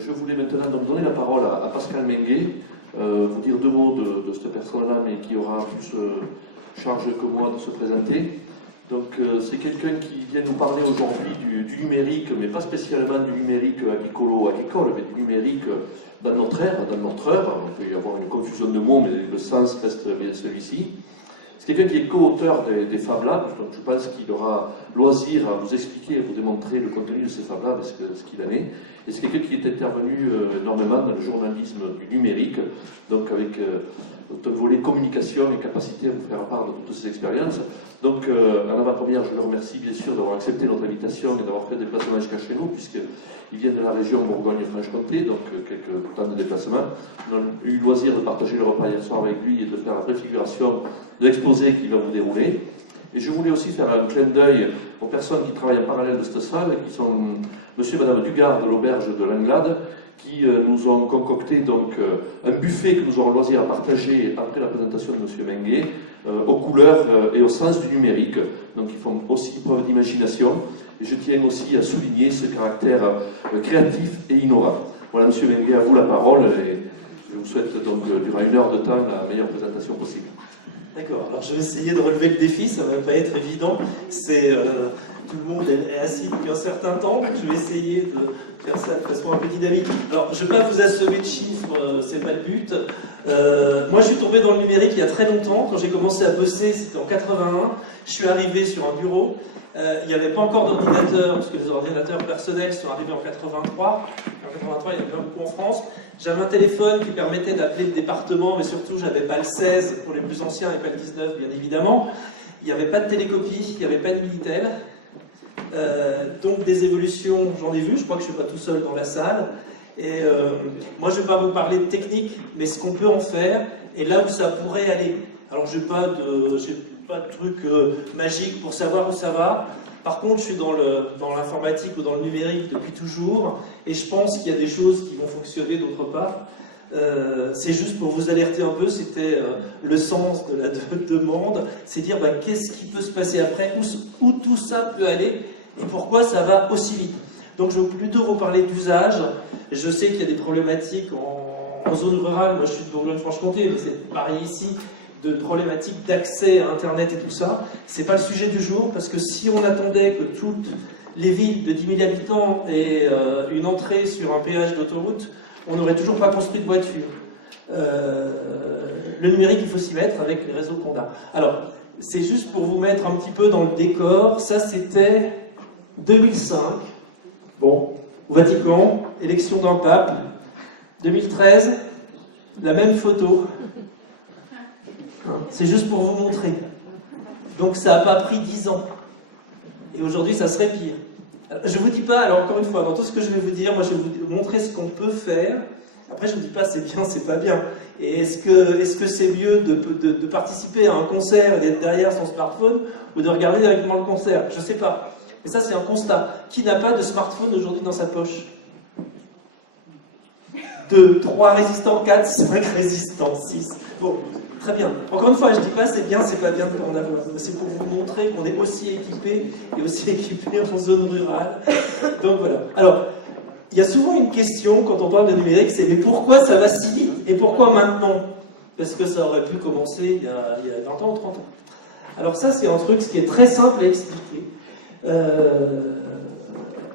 Je voulais maintenant donc donner la parole à Pascal Menguet, vous dire deux mots de cette personne-là, mais qui aura plus charge que moi de se présenter. Donc c'est quelqu'un qui vient nous parler aujourd'hui du numérique, mais pas spécialement du numérique agricole, mais du numérique dans notre ère, dans notre heure. On peut y avoir une confusion de mots, mais le sens reste bien celui-ci. C'est quelqu'un qui est co-auteur des Fab Labs, donc je pense qu'il aura loisir à vous expliquer et vous démontrer le contenu de ces Fab Labs et ce qu'il en est. Et c'est quelqu'un qui est intervenu énormément dans le journalisme du numérique, donc avec un volet communication et capacité à vous faire part de toutes ces expériences. Donc, en avant-première, je le remercie bien sûr d'avoir accepté notre invitation et d'avoir fait des déplacements jusqu'à chez nous, puisqu'il vient de la région Bourgogne-Franche-Comté, donc quelques temps de déplacement. On a eu le loisir de partager le repas hier soir avec lui et de faire la préfiguration de l'exposé qui va vous dérouler. Et je voulais aussi faire un clin d'œil aux personnes qui travaillent en parallèle de cette salle, qui sont monsieur et madame Dugard de l'auberge de l'Anglade, qui nous ont concocté donc un buffet que nous aurons loisir à partager après la présentation de monsieur Menguet, aux couleurs et au sens du numérique. Donc ils font aussi preuve d'imagination. Et je tiens aussi à souligner ce caractère créatif et innovant. Voilà, monsieur Menguet, à vous la parole, et je vous souhaite donc durant 1 heure de temps la meilleure présentation possible. D'accord, alors je vais essayer de relever le défi, ça ne va pas être évident. Tout le monde est assis depuis un certain temps, donc je vais essayer de faire ça de façon un peu dynamique. Alors, je ne vais pas vous assommer de chiffres, c'est pas le but. Moi, je suis tombé dans le numérique il y a très longtemps. Quand j'ai commencé à bosser, c'était en 81. Je suis arrivé sur un bureau. Il n'y avait pas encore d'ordinateur, parce que les ordinateurs personnels sont arrivés en 83. En 83, il y en avait pas beaucoup en France. J'avais un téléphone qui permettait d'appeler le département, mais surtout, je n'avais pas le 16 pour les plus anciens et pas le 19, bien évidemment. Il n'y avait pas de télécopie, il n'y avait pas de Minitel. Donc des évolutions, j'en ai vu, je crois que je ne suis pas tout seul dans la salle. Et moi, je ne vais pas vous parler de technique, mais ce qu'on peut en faire, et là où ça pourrait aller. Alors, je n'ai pas de truc magique pour savoir où ça va. Par contre, je suis dans l'informatique ou dans le numérique depuis toujours, et je pense qu'il y a des choses qui vont fonctionner d'autre part. C'est juste pour vous alerter un peu, c'était le sens de la demande, c'est dire qu'est-ce qui peut se passer après, où tout ça peut aller, et pourquoi ça va aussi vite. Donc je vais plutôt vous parler d'usage. Je sais qu'il y a des problématiques en zone rurale, moi je suis de Bourgogne-Franche-Comté, mais c'est pareil ici, de problématiques d'accès à Internet et tout ça. C'est pas le sujet du jour, parce que si on attendait que toutes les villes de 10 000 habitants aient une entrée sur un péage d'autoroute, on n'aurait toujours pas construit de voiture. Le numérique, il faut s'y mettre avec les réseaux qu'on a. Alors, c'est juste pour vous mettre un petit peu dans le décor. Ça, c'était 2005. Bon, au Vatican, élection d'un pape. 2013, la même photo. C'est juste pour vous montrer. Donc, ça n'a pas pris 10 ans. Et aujourd'hui, ça serait pire. Je ne vous dis pas, alors encore une fois, dans tout ce que je vais vous dire, moi je vais vous montrer ce qu'on peut faire. Après, je ne vous dis pas c'est bien, c'est pas bien. Et est-ce que c'est mieux de participer à un concert et d'être derrière son smartphone ou de regarder directement le concert? Je ne sais pas. Mais ça, c'est un constat. Qui n'a pas de smartphone aujourd'hui dans sa poche? 2, 3 résistants, 4, 5 résistants, 6. Bon. Très bien. Encore une fois, je ne dis pas c'est bien, c'est pas bien de en avoir. C'est pour vous montrer qu'on est aussi équipé et aussi équipé en zone rurale. Donc voilà. Alors, il y a souvent une question quand on parle de numérique, c'est mais pourquoi ça va si vite? Et pourquoi maintenant? Parce que ça aurait pu commencer il y a 20 ans ou 30 ans. Alors ça, c'est un truc qui est très simple à expliquer.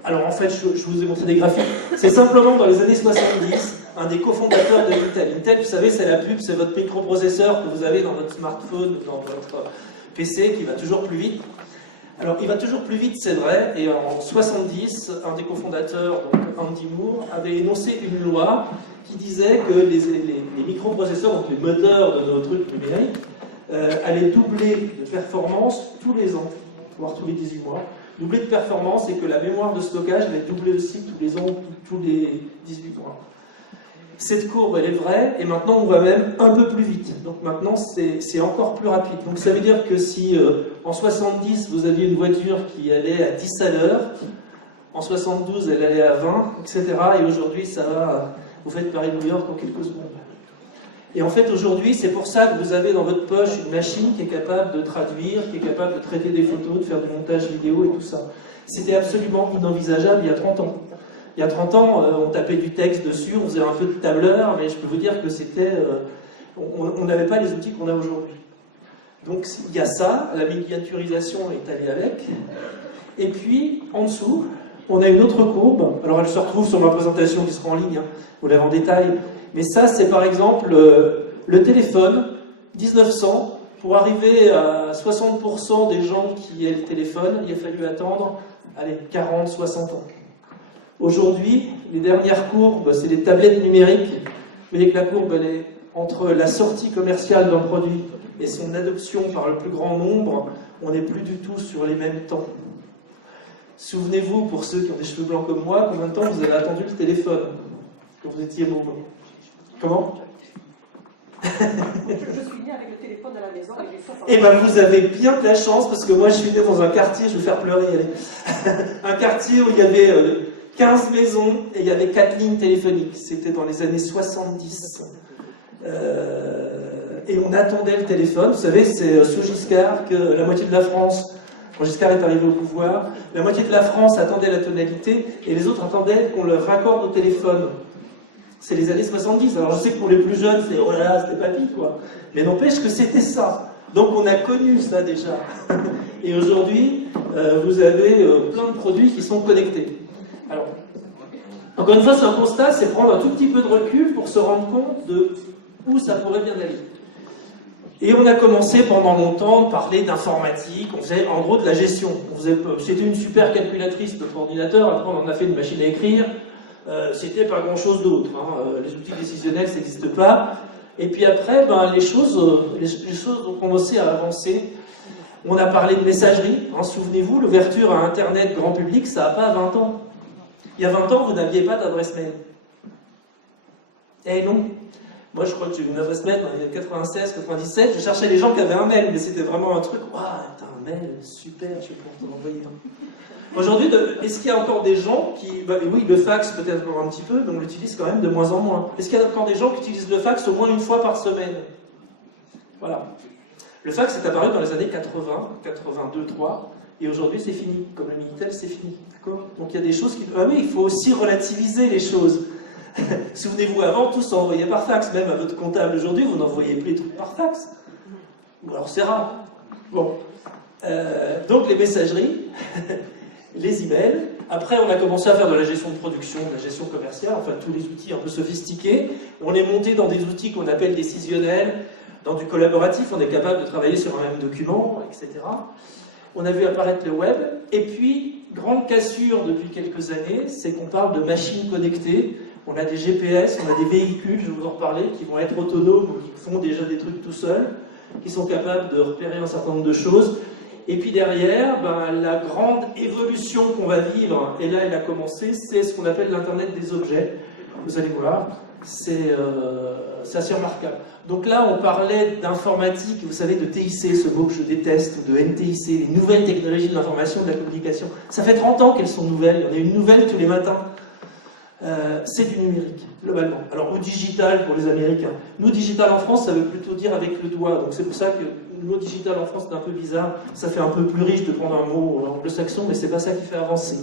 Alors en fait, je vous ai montré des graphiques. C'est simplement dans les années 70, un des cofondateurs de Intel. Intel, vous savez, c'est la pub, c'est votre microprocesseur que vous avez dans votre smartphone, dans votre PC, qui va toujours plus vite. Alors, il va toujours plus vite, c'est vrai, et en 70, un des cofondateurs, donc Andy Moore, avait énoncé une loi qui disait que les microprocesseurs, donc les moteurs de nos trucs numériques, allaient doubler de performance tous les ans, voire tous les 18 mois. Doubler de performance et que la mémoire de stockage allait doubler aussi tous les ans, tous les 18 mois. Cette courbe, elle est vraie, et maintenant on va même un peu plus vite. Donc maintenant, c'est encore plus rapide. Donc ça veut dire que si en 70, vous aviez une voiture qui allait à 10 à l'heure, en 72, elle allait à 20, etc. Et aujourd'hui, ça va, vous faites Paris-New York en quelques secondes. Et en fait, aujourd'hui, c'est pour ça que vous avez dans votre poche une machine qui est capable de traduire, qui est capable de traiter des photos, de faire du montage vidéo et tout ça. C'était absolument inenvisageable il y a 30 ans. Il y a 30 ans, on tapait du texte dessus, on faisait un peu de tableur, mais je peux vous dire que c'était... on n'avait pas les outils qu'on a aujourd'hui. Donc il y a ça, la miniaturisation est allée avec. Et puis, en dessous, on a une autre courbe. Alors elle se retrouve sur ma présentation qui sera en ligne, hein, vous l'avez en détail. Mais ça, c'est par exemple le téléphone, 1900. Pour arriver à 60% des gens qui aient le téléphone, il a fallu attendre, allez, 40, 60 ans. Aujourd'hui, les dernières courbes, c'est les tablettes numériques. Vous voyez que la courbe, elle est entre la sortie commerciale d'un produit et son adoption par le plus grand nombre, on n'est plus du tout sur les mêmes temps. Souvenez-vous, pour ceux qui ont des cheveux blancs comme moi, combien de temps vous avez attendu le téléphone quand vous étiez môme? Comment? Je suis née avec le téléphone à la maison et j'ai 60 ans. Eh bien, vous avez bien de la chance, parce que moi, je suis né dans un quartier, je vais vous faire pleurer, allez. Un quartier où il y avait 15 maisons et il y avait 4 lignes téléphoniques. C'était dans les années 70. Et on attendait le téléphone. Vous savez, c'est sous Giscard que la moitié de la France, quand Giscard est arrivé au pouvoir, la moitié de la France attendait la tonalité et les autres attendaient qu'on leur raccorde au téléphone. C'est les années 70. Alors je sais que pour les plus jeunes, c'est oh là là, c'était papy, quoi. Mais n'empêche que c'était ça. Donc on a connu ça déjà. Et aujourd'hui, vous avez plein de produits qui sont connectés. Alors, encore une fois, c'est un constat, c'est prendre un tout petit peu de recul pour se rendre compte de où ça pourrait bien aller. Et on a commencé pendant longtemps de parler d'informatique, on faisait en gros de la gestion. C'était une super calculatrice, notre ordinateur, après on en a fait une machine à écrire. C'était pas grand chose d'autre, hein. Les outils décisionnels ça n'existe pas. Et puis après, ben, les choses ont commencé à avancer. On a parlé de messagerie, hein. Souvenez-vous, l'ouverture à Internet grand public, ça n'a pas 20 ans. Il y a 20 ans, vous n'aviez pas d'adresse mail. Eh non. Moi, je crois que j'ai eu une adresse mail dans les 96, 97. Je cherchais les gens qui avaient un mail, mais c'était vraiment un truc. Waouh, t'as un mail, super, je vais pouvoir te l'envoyer. Aujourd'hui, est-ce qu'il y a encore des gens qui... Bah, oui, le fax peut-être encore un petit peu, mais on l'utilise quand même de moins en moins. Est-ce qu'il y a encore des gens qui utilisent le fax au moins une fois par semaine? Voilà. Le fax est apparu dans les années 80, 82, 3, et aujourd'hui c'est fini. Comme le Minitel, c'est fini. D'accord? Donc il y a des choses qui... Ah oui, il faut aussi relativiser les choses. Souvenez-vous, avant, tout s'envoyait par fax. Même à votre comptable aujourd'hui, vous n'envoyez plus les trucs par fax. Ou alors c'est rare. Bon. Donc les messageries... les emails. Après, on a commencé à faire de la gestion de production, de la gestion commerciale, enfin tous les outils un peu sophistiqués. On est monté dans des outils qu'on appelle décisionnels, dans du collaboratif, on est capable de travailler sur un même document, etc. On a vu apparaître le web. Et puis, grande cassure depuis quelques années, c'est qu'on parle de machines connectées. On a des GPS, on a des véhicules, je vais vous en reparler, qui vont être autonomes ou qui font déjà des trucs tout seuls, qui sont capables de repérer un certain nombre de choses. Et puis derrière, ben, la grande évolution qu'on va vivre, et là elle a commencé, c'est ce qu'on appelle l'Internet des objets. Vous allez voir, c'est assez remarquable. Donc là, on parlait d'informatique, vous savez, de TIC, ce mot que je déteste, ou de NTIC, les nouvelles technologies de l'information et de la communication. Ça fait 30 ans qu'elles sont nouvelles, il y en a une nouvelle tous les matins. C'est du numérique, globalement. Alors, ou digital pour les Américains. Nous, digital en France, ça veut plutôt dire avec le doigt. Donc c'est pour ça que le mot digital en France, c'est un peu bizarre. Ça fait un peu plus riche de prendre un mot anglo-saxon, mais c'est pas ça qui fait avancer.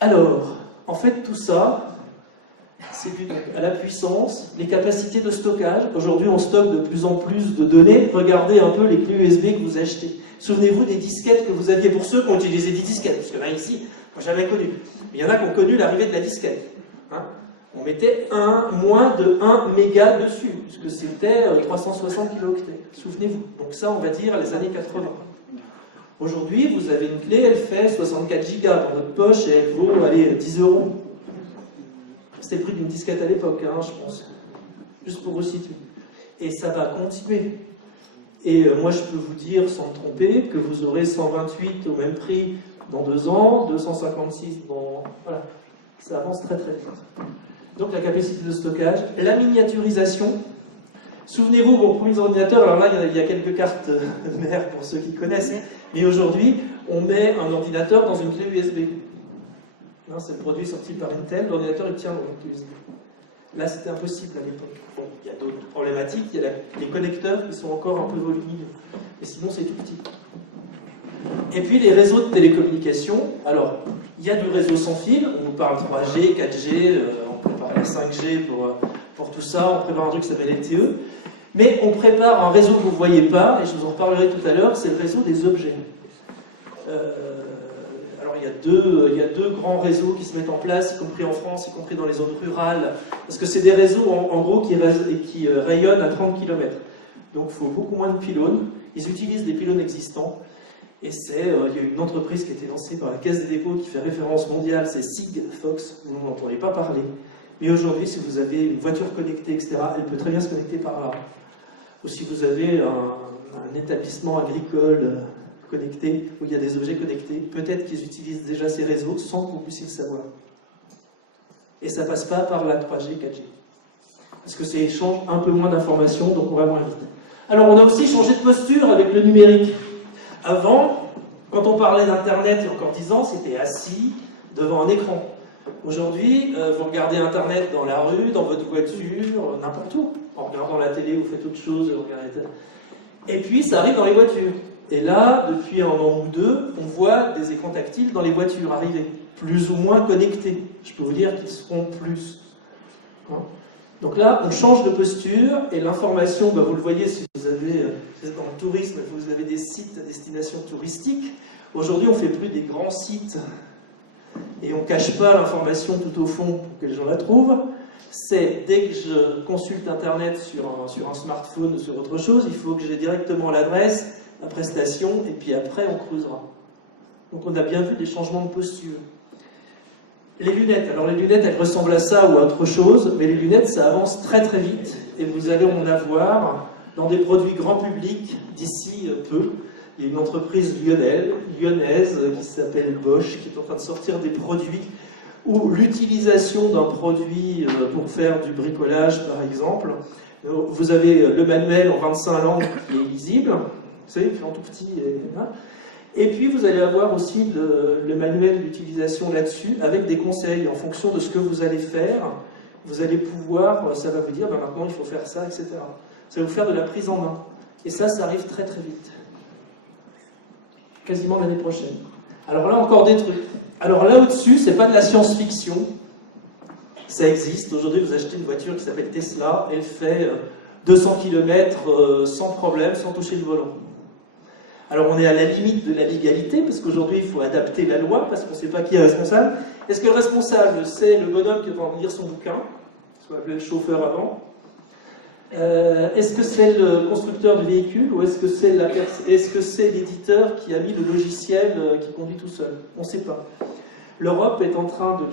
Alors, en fait, tout ça, c'est dû à la puissance, les capacités de stockage. Aujourd'hui, on stocke de plus en plus de données. Regardez un peu les clés USB que vous achetez. Souvenez-vous des disquettes que vous aviez pour ceux qui ont utilisé des disquettes, parce que là, ici, moi, jamais connu. Mais il y en a qui ont connu l'arrivée de la disquette. Hein, on mettait moins de 1 méga dessus, puisque c'était 360 kilooctets. Souvenez-vous. Donc ça, on va dire les années 80. Aujourd'hui, vous avez une clé, elle fait 64 gigas dans votre poche et elle vaut, allez, 10 €. C'était le prix d'une disquette à l'époque, hein, je pense. Juste pour vous situer. Et ça va continuer. Et moi, je peux vous dire, sans me tromper, que vous aurez 128 au même prix dans 2 ans, 256 dans... Voilà. Ça avance très très vite. Donc la capacité de stockage, la miniaturisation. Souvenez-vous, vos premiers ordinateurs, alors là il y a quelques cartes mères pour ceux qui connaissent, mais aujourd'hui on met un ordinateur dans une clé USB. C'est le produit sorti par Intel, l'ordinateur il tient dans une clé USB. Là c'était impossible à l'époque. Bon, il y a d'autres problématiques, il y a les connecteurs qui sont encore un peu volumineux, mais sinon c'est tout petit. Et puis les réseaux de télécommunications. Alors, il y a du réseau sans fil, on nous parle 3G, 4G, on prépare la 5G pour tout ça, on prépare un truc qui s'appelle LTE. Mais on prépare un réseau que vous ne voyez pas, et je vous en reparlerai tout à l'heure, c'est le réseau des objets. Alors il y a deux grands réseaux qui se mettent en place, y compris en France, y compris dans les zones rurales, parce que c'est des réseaux en gros qui rayonnent à 30 km. Donc il faut beaucoup moins de pylônes. Ils utilisent des pylônes existants. Et il y a une entreprise qui a été lancée par la Caisse des dépôts qui fait référence mondiale, c'est Sigfox, vous n'en entendez pas parler. Mais aujourd'hui, si vous avez une voiture connectée, etc., elle peut très bien se connecter par là. Ou si vous avez un établissement agricole connecté, où il y a des objets connectés, peut-être qu'ils utilisent déjà ces réseaux sans que vous puissiez le savoir. Et ça ne passe pas par la 3G, 4G. Parce que ça échange un peu moins d'informations, donc on va moins vite. Alors on a aussi changé de posture avec le numérique. Avant, quand on parlait d'Internet il y a encore 10 ans, c'était assis devant un écran. Aujourd'hui, vous regardez Internet dans la rue, dans votre voiture, n'importe où. En regardant la télé, vous faites autre chose. Et puis, ça arrive dans les voitures. Et là, depuis un an ou deux, on voit des écrans tactiles dans les voitures arriver, plus ou moins connectés. Je peux vous dire qu'ils seront plus. Donc là, on change de posture, et l'information, vous le voyez si vous êtes dans le tourisme, vous avez des sites à destination touristique. Aujourd'hui, on ne fait plus des grands sites, et on ne cache pas l'information tout au fond pour que les gens la trouvent. C'est dès que je consulte Internet sur un smartphone ou sur autre chose, il faut que j'ai directement l'adresse, la prestation, et puis après on creusera. Donc on a bien vu des changements de posture. Les lunettes, alors les lunettes elles ressemblent à ça ou à autre chose, mais les lunettes ça avance très très vite, et vous allez en avoir dans des produits grand public d'ici peu. Il y a une entreprise lyonnaise qui s'appelle Bosch, qui est en train de sortir des produits où l'utilisation d'un produit pour faire du bricolage, par exemple, vous avez le manuel en 25 langues qui est lisible, vous savez, qui est en tout petit, et puis vous allez avoir aussi le manuel d'utilisation là-dessus, avec des conseils en fonction de ce que vous allez faire. Vous allez pouvoir, ça va vous dire, maintenant il faut faire ça, etc. Ça va vous faire de la prise en main. Et ça arrive très très vite. Quasiment l'année prochaine. Alors là, encore des trucs. Alors là, au-dessus, c'est pas de la science-fiction. Ça existe. Aujourd'hui, vous achetez une voiture qui s'appelle Tesla. Elle fait 200 km sans problème, sans toucher le volant. Alors on est à la limite de la légalité, parce qu'aujourd'hui, il faut adapter la loi, parce qu'on ne sait pas qui est responsable. Est-ce que le responsable, c'est le bonhomme qui est en train de lire son bouquin, ce qu'on appelait le chauffeur avant? Est-ce que c'est le constructeur du véhicule ou est-ce que c'est l'éditeur qui a mis le logiciel qui conduit tout seul? On ne sait pas. L'Europe est en train de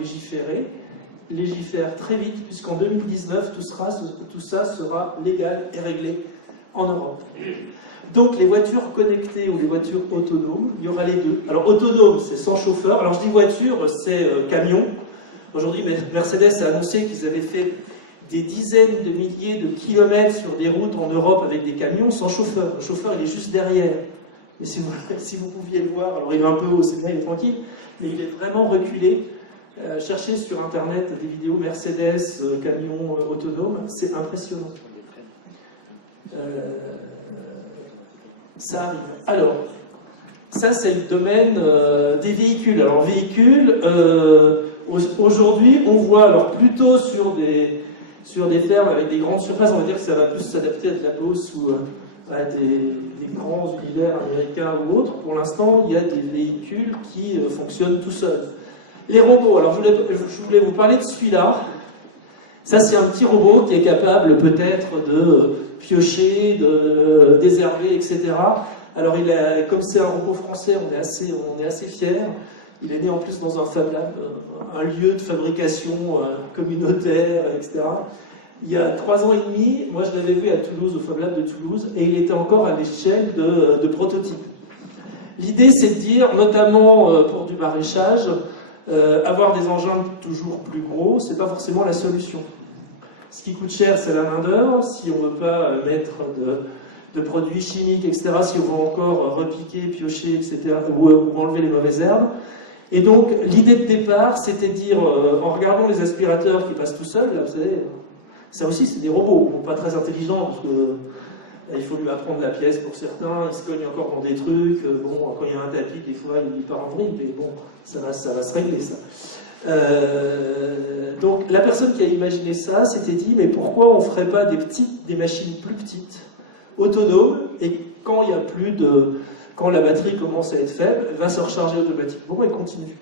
légifère très vite, puisqu'en 2019, tout ça sera légal et réglé en Europe. Donc les voitures connectées ou les voitures autonomes, il y aura les deux. Alors autonome, c'est sans chauffeur. Alors je dis voiture, c'est camion. Aujourd'hui, Mercedes a annoncé qu'ils avaient fait des dizaines de milliers de kilomètres sur des routes en Europe avec des camions sans chauffeur. Le chauffeur, il est juste derrière. Et si vous pouviez le voir, alors il est un peu haut, c'est bien, il est tranquille, mais il est vraiment reculé. Cherchez sur Internet des vidéos Mercedes, camions autonomes, c'est impressionnant. Ça arrive. Alors, ça c'est le domaine des véhicules. Alors, véhicules, aujourd'hui, on voit alors plutôt sur des fermes avec des grandes surfaces, on va dire que ça va plus s'adapter à de la Beauce ou à des grands univers américains ou autres. Pour l'instant, il y a des véhicules qui fonctionnent tout seuls. Les robots, alors je voulais vous parler de celui-là. Ça, c'est un petit robot qui est capable peut-être de piocher, de désherber, etc. Alors, comme c'est un robot français, on est assez fiers. Il est né en plus dans un Fab Lab, un lieu de fabrication communautaire, etc. Il y a 3 ans et demi, moi je l'avais vu à Toulouse, au Fab Lab de Toulouse, et il était encore à l'échelle de prototype. L'idée, c'est de dire, notamment pour du maraîchage, avoir des engins toujours plus gros, c'est pas forcément la solution. Ce qui coûte cher, c'est la main-d'œuvre. Si on ne veut pas mettre de produits chimiques, etc., si on veut encore repiquer, piocher, etc., ou enlever les mauvaises herbes. Et donc, l'idée de départ, c'était de dire, en regardant les aspirateurs qui passent tout seuls, là, vous savez, ça aussi, c'est des robots, pas très intelligents, parce que Il faut lui apprendre la pièce pour certains, il se cogne encore dans des trucs. Bon, quand il y a un tapis, des fois, il part en vrille, mais bon, ça va se régler, ça. Donc, la personne qui a imaginé ça s'était dit, mais pourquoi on ne ferait pas des machines plus petites, autonomes, et quand il y a plus de... Quand la batterie commence à être faible, elle va se recharger automatiquement et continue.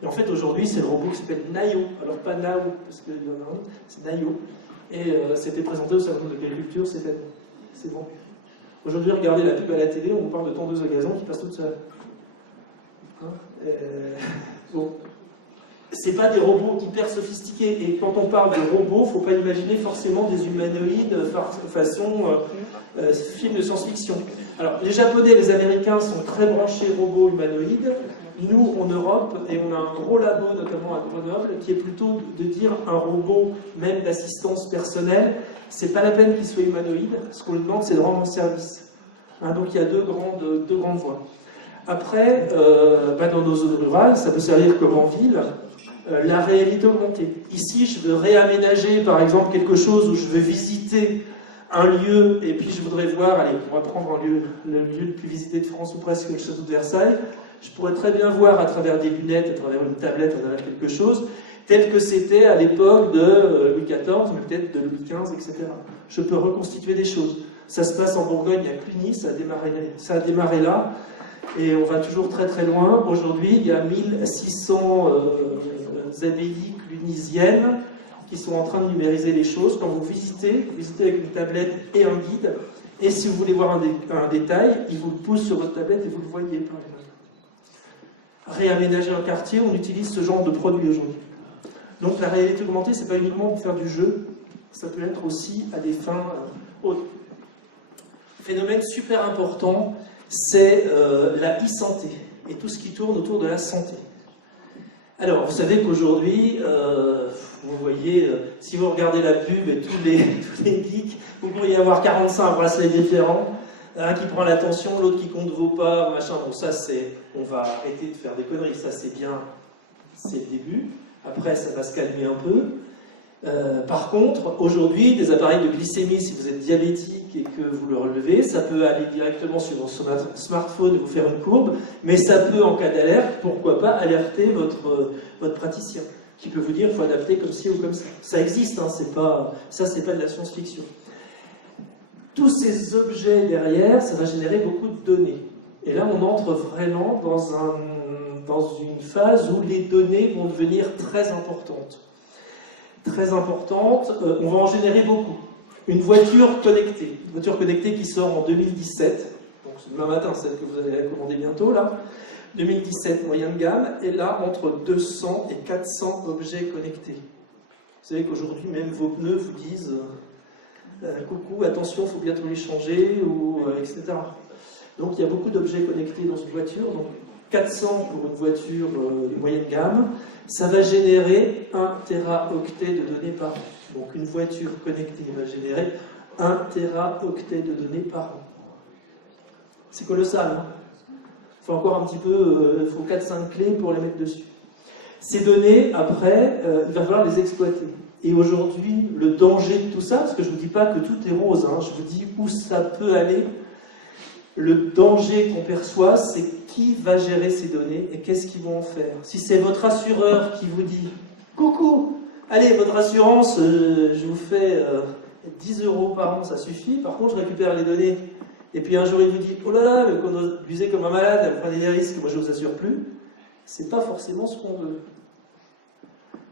Et en fait, aujourd'hui, c'est le robot qui s'appelle Naïo. Alors, pas Nao, parce qu'il y en a un, c'est Naïo. Et c'était présenté au salon de l'agriculture, c'est bon. Aujourd'hui, regardez la pub à la télé, on vous parle de tondeuse à gazon qui passe toute seule. Hein, bon. C'est pas des robots hyper sophistiqués. Et quand on parle de robots, il ne faut pas imaginer forcément des humanoïdes façon film de science-fiction. Alors, les Japonais et les Américains sont très branchés robots humanoïdes. Nous, en Europe, et on a un gros labo, notamment à Grenoble, qui est plutôt de dire un robot, même d'assistance personnelle, c'est pas la peine qu'il soit humanoïde. Ce qu'on lui demande, c'est de rendre service. Hein, donc, il y a deux grandes voies. Après, dans nos zones rurales, ça peut servir comme en ville, la réalité augmentée. Ici, je veux réaménager, par exemple, quelque chose où je veux visiter un lieu, et puis je voudrais voir, allez, on va prendre le lieu le plus visité de France ou presque, le château de Versailles. Je pourrais très bien voir à travers des lunettes, à travers une tablette, à travers quelque chose, tel que c'était à l'époque de Louis XIV, mais peut-être de Louis XV, etc. Je peux reconstituer des choses. Ça se passe en Bourgogne, à Cluny, ça a démarré là, et on va toujours très très loin. Aujourd'hui, il y a 1600 abbayes clunisiennes qui sont en train de numériser les choses. Quand vous visitez avec une tablette et un guide, et si vous voulez voir un détail, il vous le pousse sur votre tablette et vous le voyez par les mains. Réaménager un quartier, on utilise ce genre de produit aujourd'hui. Donc la réalité augmentée, c'est pas uniquement pour faire du jeu, ça peut être aussi à des fins autres. Phénomène super important, c'est la e-santé et tout ce qui tourne autour de la santé. Alors, vous savez qu'aujourd'hui, vous voyez, si vous regardez la pub et tous les geeks, vous pourriez avoir 45 bracelets différents, un qui prend l'attention, l'autre qui compte vos pas, machin. Bon, ça, on va arrêter de faire des conneries, ça c'est bien, c'est le début. Après, ça va se calmer un peu. Par contre, aujourd'hui, des appareils de glycémie, si vous êtes diabétique et que vous le relevez, ça peut aller directement sur votre smartphone et vous faire une courbe, mais ça peut, en cas d'alerte, pourquoi pas, alerter votre praticien, qui peut vous dire qu'il faut adapter comme ci ou comme ça. Ça existe, hein, c'est pas de la science-fiction. Tous ces objets derrière, ça va générer beaucoup de données. Et là, on entre vraiment dans une phase où les données vont devenir très importantes. Très importante, on va en générer beaucoup. Une voiture connectée qui sort en 2017, donc c'est demain matin, celle que vous allez la commander bientôt, là, 2017 moyenne gamme, et là, entre 200 et 400 objets connectés. Vous savez qu'aujourd'hui, même vos pneus vous disent coucou, attention, il faut bientôt les changer, etc. Donc il y a beaucoup d'objets connectés dans une voiture, donc 400 pour une voiture de moyenne gamme, ça va générer 1 téraoctet de données par an. Donc une voiture connectée va générer 1 téraoctet de données par an. C'est colossal, hein. Il faut encore un petit peu, il faut 4-5 clés pour les mettre dessus. Ces données, après, il va falloir les exploiter. Et aujourd'hui, le danger de tout ça, parce que je ne vous dis pas que tout est rose, hein, je vous dis où ça peut aller. Le danger qu'on perçoit, c'est qui va gérer ces données et qu'est-ce qu'ils vont en faire. Si c'est votre assureur qui vous dit « Coucou, allez, votre assurance, je vous fais 10 € par an, ça suffit. Par contre, je récupère les données. » Et puis un jour, il vous dit « Oh là là, vous conduisez comme un malade, vous prenez des risques, moi je ne vous assure plus. » C'est pas forcément ce qu'on veut.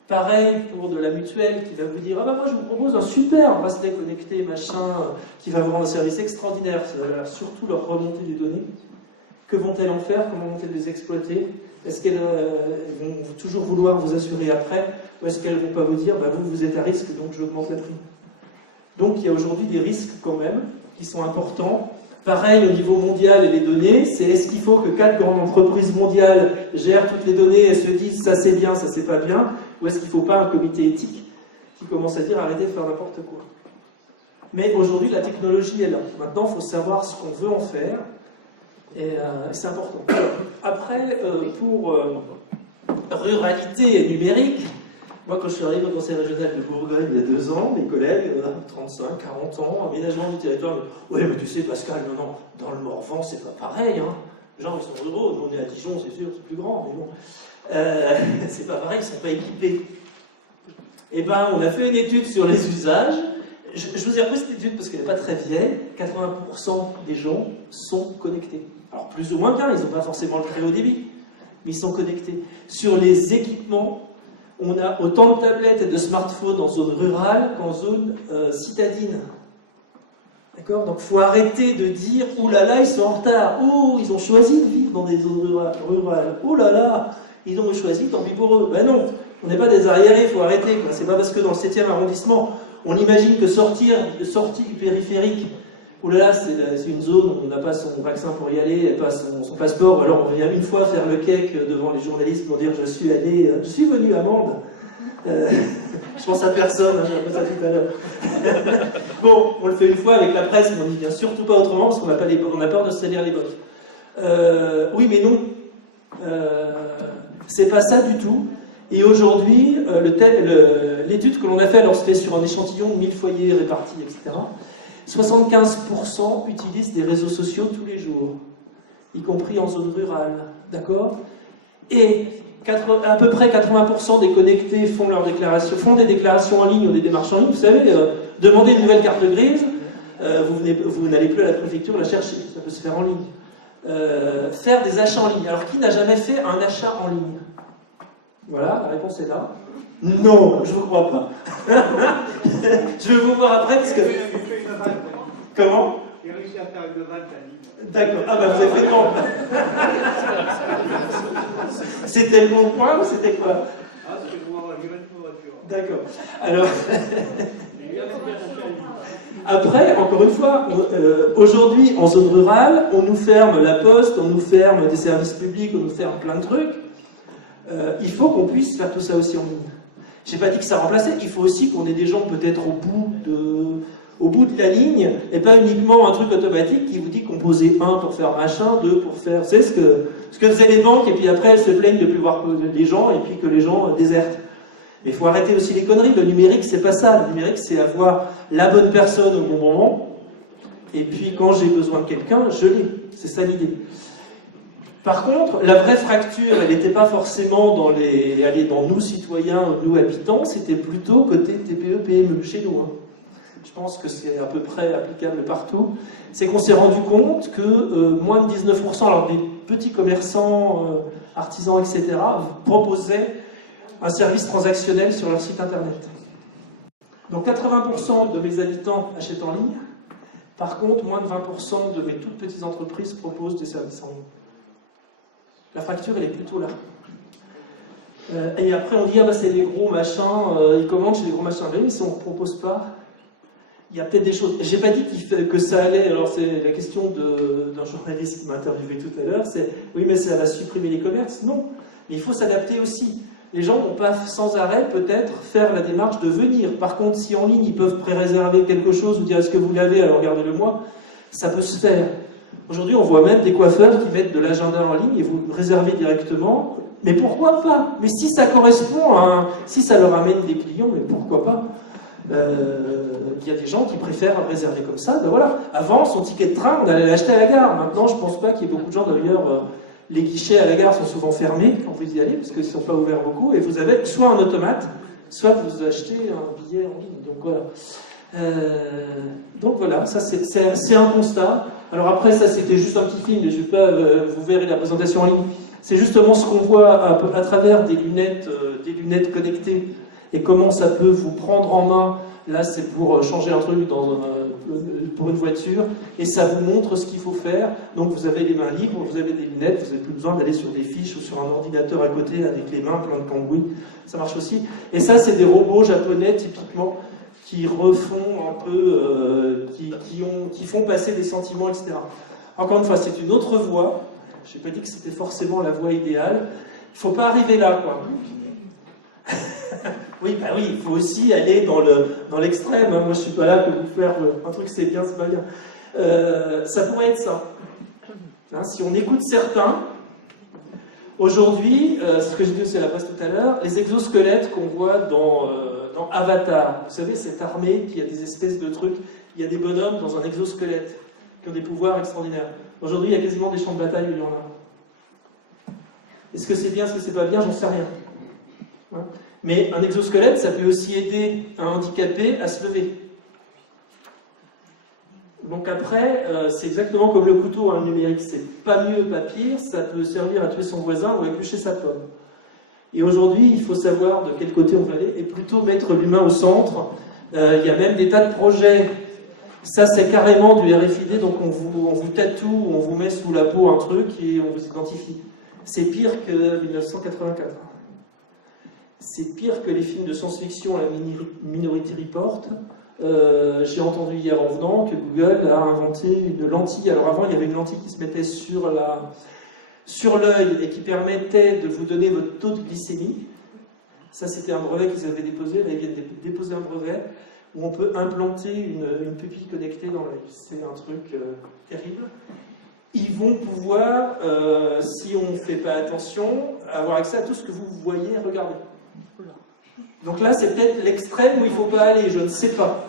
Pareil pour de la mutuelle qui va vous dire « Ah bah moi je vous propose un super bracelet connecté, machin, qui va vous rendre un service extraordinaire. » Ça va surtout leur remonter des données. Que vont-elles en faire? Comment vont-elles les exploiter? Est-ce qu'elles vont toujours vouloir vous assurer après? Ou est-ce qu'elles ne vont pas vous dire bah, vous êtes à risque, donc j'augmente la prime? Donc il y a aujourd'hui des risques quand même qui sont importants. Pareil au niveau mondial et les données, c'est est-ce qu'il faut que 4 grandes entreprises mondiales gèrent toutes les données et se disent ça c'est bien, ça c'est pas bien, ou est-ce qu'il ne faut pas un comité éthique qui commence à dire arrêtez de faire n'importe quoi? Mais aujourd'hui la technologie est là. Maintenant il faut savoir ce qu'on veut en faire et c'est important. Après, pour ruralité numérique, Moi, quand je suis arrivé au Conseil régional de Bourgogne il y a 2 ans, mes collègues, 35, 40 ans, aménagement du territoire, ouais, mais tu sais, Pascal, non, dans le Morvan, c'est pas pareil, hein. Les gens, ils sont ruraux, nous, on est à Dijon, c'est sûr, c'est plus grand, mais bon. C'est pas pareil, ils sont pas équipés. Eh ben, on a fait une étude sur les usages. Je vous ai repris cette étude parce qu'elle n'est pas très vieille. 80% des gens sont connectés. Alors, plus ou moins bien, ils n'ont pas forcément le très haut débit, mais ils sont connectés. Sur les équipements, on a autant de tablettes et de smartphones en zone rurale qu'en zone citadine. D'accord? Donc, il faut arrêter de dire « Oh là là, ils sont en retard. Oh, ils ont choisi de vivre dans des zones rurales. Oh là là, ils ont choisi, tant pis pour eux. » Ben non, on n'est pas des arriérés, il faut arrêter. C'est pas parce que dans le 7e arrondissement, on imagine que sortie du périphérique, oh là là, c'est une zone où on n'a pas son vaccin pour y aller, et pas son passeport, ou alors on vient une fois faire le cake devant les journalistes pour dire je suis venu à Mende. Je pense à personne, hein, j'ai appris ça tout à l'heure. Bon, on le fait une fois avec la presse, mais on dit bien surtout pas autrement parce qu'on a peur de se salir les bottes. Oui, mais non. C'est pas ça du tout. Et aujourd'hui, l'étude que l'on a faite, alors c'était sur un échantillon de 1000 foyers répartis, etc. 75% utilisent des réseaux sociaux tous les jours, y compris en zone rurale, d'accord? Et à peu près 80% des connectés font des déclarations en ligne ou des démarches en ligne. Vous savez, demander une nouvelle carte grise, vous n'allez plus à la préfecture la chercher, ça peut se faire en ligne. Faire des achats en ligne. Alors, qui n'a jamais fait un achat en ligne? Voilà, la réponse est là. Non, je ne vous crois pas. Je vais vous voir après parce que... Comment? J'ai réussi à faire une vente en ligne. D'accord. Ah bah vous avez fait non. C'était le bon point ou c'était quoi? Ah, c'était pour avoir une voiture. D'accord. Alors... Après, encore une fois, aujourd'hui, en zone rurale, on nous ferme la poste, on nous ferme des services publics, on nous ferme plein de trucs. Il faut qu'on puisse faire tout ça aussi en ligne. Je n'ai pas dit que ça remplaçait, il faut aussi qu'on ait des gens peut-être au bout de la ligne, et pas uniquement un truc automatique qui vous dit composer 1 pour faire machin, 2 pour faire... C'est ce que faisaient les banques, et puis après elles se plaignent de ne plus voir les gens, et puis que les gens désertent. Mais il faut arrêter aussi les conneries, le numérique c'est pas ça, le numérique c'est avoir la bonne personne au bon moment, et puis quand j'ai besoin de quelqu'un, je l'ai. C'est ça l'idée. Par contre, la vraie fracture, elle n'était pas forcément dans nous citoyens, nous habitants, c'était plutôt côté TPE, PME, chez nous. Hein. Je pense que c'est à peu près applicable partout. C'est qu'on s'est rendu compte que moins de 19%, alors des petits commerçants, artisans, etc., proposaient un service transactionnel sur leur site internet. Donc 80% de mes habitants achètent en ligne. Par contre, moins de 20% de mes toutes petites entreprises proposent des services en ligne. La fracture, elle est plutôt là. Et après, on dit, ah bah c'est les gros machins, ils commandent chez les gros machins. Mais si on ne propose pas, il y a peut-être des choses. J'ai pas dit que ça allait, alors c'est la question d'un journaliste qui m'a interviewé tout à l'heure, c'est, oui mais ça va supprimer les commerces. Non, mais il faut s'adapter aussi. Les gens vont pas sans arrêt peut-être faire la démarche de venir. Par contre, si en ligne, ils peuvent pré-réserver quelque chose, ou dire, est-ce que vous l'avez, alors gardez-le moi, ça peut se faire. Aujourd'hui, on voit même des coiffeurs qui mettent de l'agenda en ligne et vous réservez directement. Mais pourquoi pas? Mais si ça correspond si ça leur amène des clients, mais pourquoi pas? Il y a des gens qui préfèrent réserver comme ça. Ben voilà. Avant, son ticket de train, on allait l'acheter à la gare. Maintenant, je ne pense pas qu'il y ait beaucoup de gens, d'ailleurs, les guichets à la gare sont souvent fermés quand vous y allez, parce qu'ils ne sont pas ouverts beaucoup, et vous avez soit un automate, soit vous achetez un billet en ligne. Donc voilà, ça c'est un constat. Alors après, ça c'était juste un petit film, et je vais pas, vous verrez la présentation en ligne. C'est justement ce qu'on voit à travers des lunettes connectées, et comment ça peut vous prendre en main. Là, c'est pour changer un truc pour une voiture, et ça vous montre ce qu'il faut faire. Donc vous avez les mains libres, vous avez des lunettes, vous n'avez plus besoin d'aller sur des fiches ou sur un ordinateur à côté avec les mains plein de cambouis. Ça marche aussi. Et ça, c'est des robots japonais, typiquement, qui refont un peu, qui font passer des sentiments, etc. Encore une fois, c'est une autre voie. Je n'ai pas dit que c'était forcément la voie idéale. Il ne faut pas arriver là, quoi. Oui, bah oui, il faut aussi aller dans l'extrême. Moi, je ne suis pas là pour vous faire un truc c'est bien, c'est pas bien. Ça pourrait être ça. Hein, si on écoute certains, Aujourd'hui, c'est ce que j'ai dit aussi à la presse tout à l'heure, les exosquelettes qu'on voit dans Avatar, vous savez, cette armée qui a des espèces de trucs, il y a des bonhommes dans un exosquelette qui ont des pouvoirs extraordinaires. Aujourd'hui, il y a quasiment des champs de bataille où il y en a. Est-ce que c'est bien, est-ce que c'est pas bien, j'en sais rien. Hein, mais un exosquelette, ça peut aussi aider un handicapé à se lever. Donc après, c'est exactement comme le couteau hein, numérique, c'est pas mieux, pas pire, ça peut servir à tuer son voisin ou à éplucher sa pomme. Et aujourd'hui, il faut savoir de quel côté on va aller et plutôt mettre l'humain au centre. Il y a même des tas de projets. Ça, c'est carrément du RFID, donc on vous tatoue, on vous met sous la peau un truc et on vous identifie. C'est pire que 1984. C'est pire que les films de science-fiction à la Minority Report. J'ai entendu hier en venant que Google a inventé une lentille. Alors avant, il y avait une lentille qui se mettait sur l'œil et qui permettait de vous donner votre taux de glycémie. Ça, c'était un brevet qu'ils avaient déposé. Là, ils viennent de déposer un brevet où on peut implanter une pupille connectée dans l'œil. C'est un truc terrible. Ils vont pouvoir, si on ne fait pas attention, avoir accès à tout ce que vous voyez et regardez. Donc là, c'est peut-être l'extrême où il ne faut pas aller, je ne sais pas.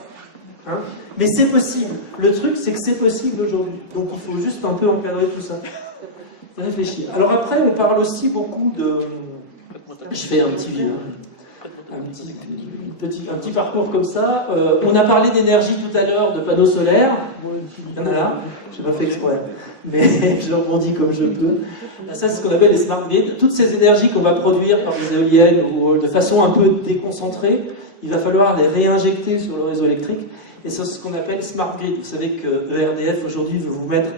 Hein, mais c'est possible. Le truc, c'est que c'est possible aujourd'hui. Donc il faut juste un peu encadrer tout ça. Réfléchir. Alors après, on parle aussi beaucoup de... Je fais un petit parcours comme ça. On a parlé d'énergie tout à l'heure, de panneaux solaires. Il y en a là. Je n'ai pas fait exprès. Mais je rebondis comme je peux. Ça, c'est ce qu'on appelle les smart grids. Toutes ces énergies qu'on va produire par des éoliennes ou de façon un peu déconcentrée, il va falloir les réinjecter sur le réseau électrique. Et c'est ce qu'on appelle smart grid. Vous savez que ERDF aujourd'hui veut vous mettre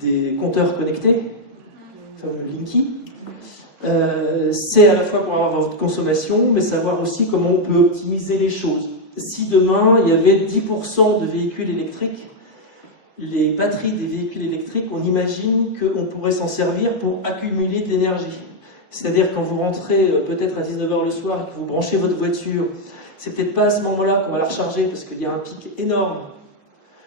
des compteurs connectés, fameux Linky. C'est à la fois pour avoir votre consommation, mais savoir aussi comment on peut optimiser les choses. Si demain, il y avait 10% de véhicules électriques, les batteries des véhicules électriques, on imagine qu'on pourrait s'en servir pour accumuler de l'énergie. C'est-à-dire quand vous rentrez peut-être à 19h le soir et que vous branchez votre voiture, c'est peut-être pas à ce moment-là qu'on va la recharger parce qu'il y a un pic énorme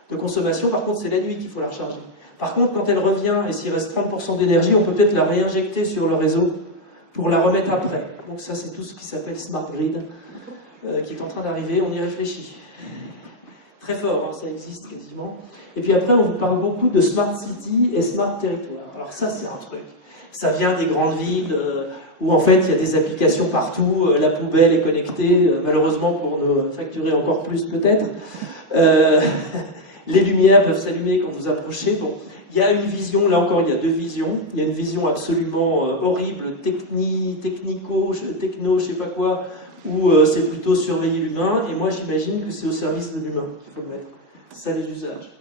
de consommation. Par contre, c'est la nuit qu'il faut la recharger. Par contre, quand elle revient et s'il reste 30% d'énergie, on peut peut-être la réinjecter sur le réseau pour la remettre après. Donc ça, c'est tout ce qui s'appelle Smart Grid qui est en train d'arriver. On y réfléchit. Très fort, hein, ça existe quasiment. Et puis après, on vous parle beaucoup de Smart City et Smart Territoire. Alors ça, c'est un truc. Ça vient des grandes villes où en fait, il y a des applications partout. La poubelle est connectée, malheureusement pour nous facturer encore plus peut-être. Les lumières peuvent s'allumer quand vous approchez. Bon, il y a une vision, là encore, il y a deux visions. Il y a une vision absolument horrible, techno, je sais pas quoi, où c'est plutôt surveiller l'humain. Et moi, j'imagine que c'est au service de l'humain qu'il faut le mettre. Ça, les usages.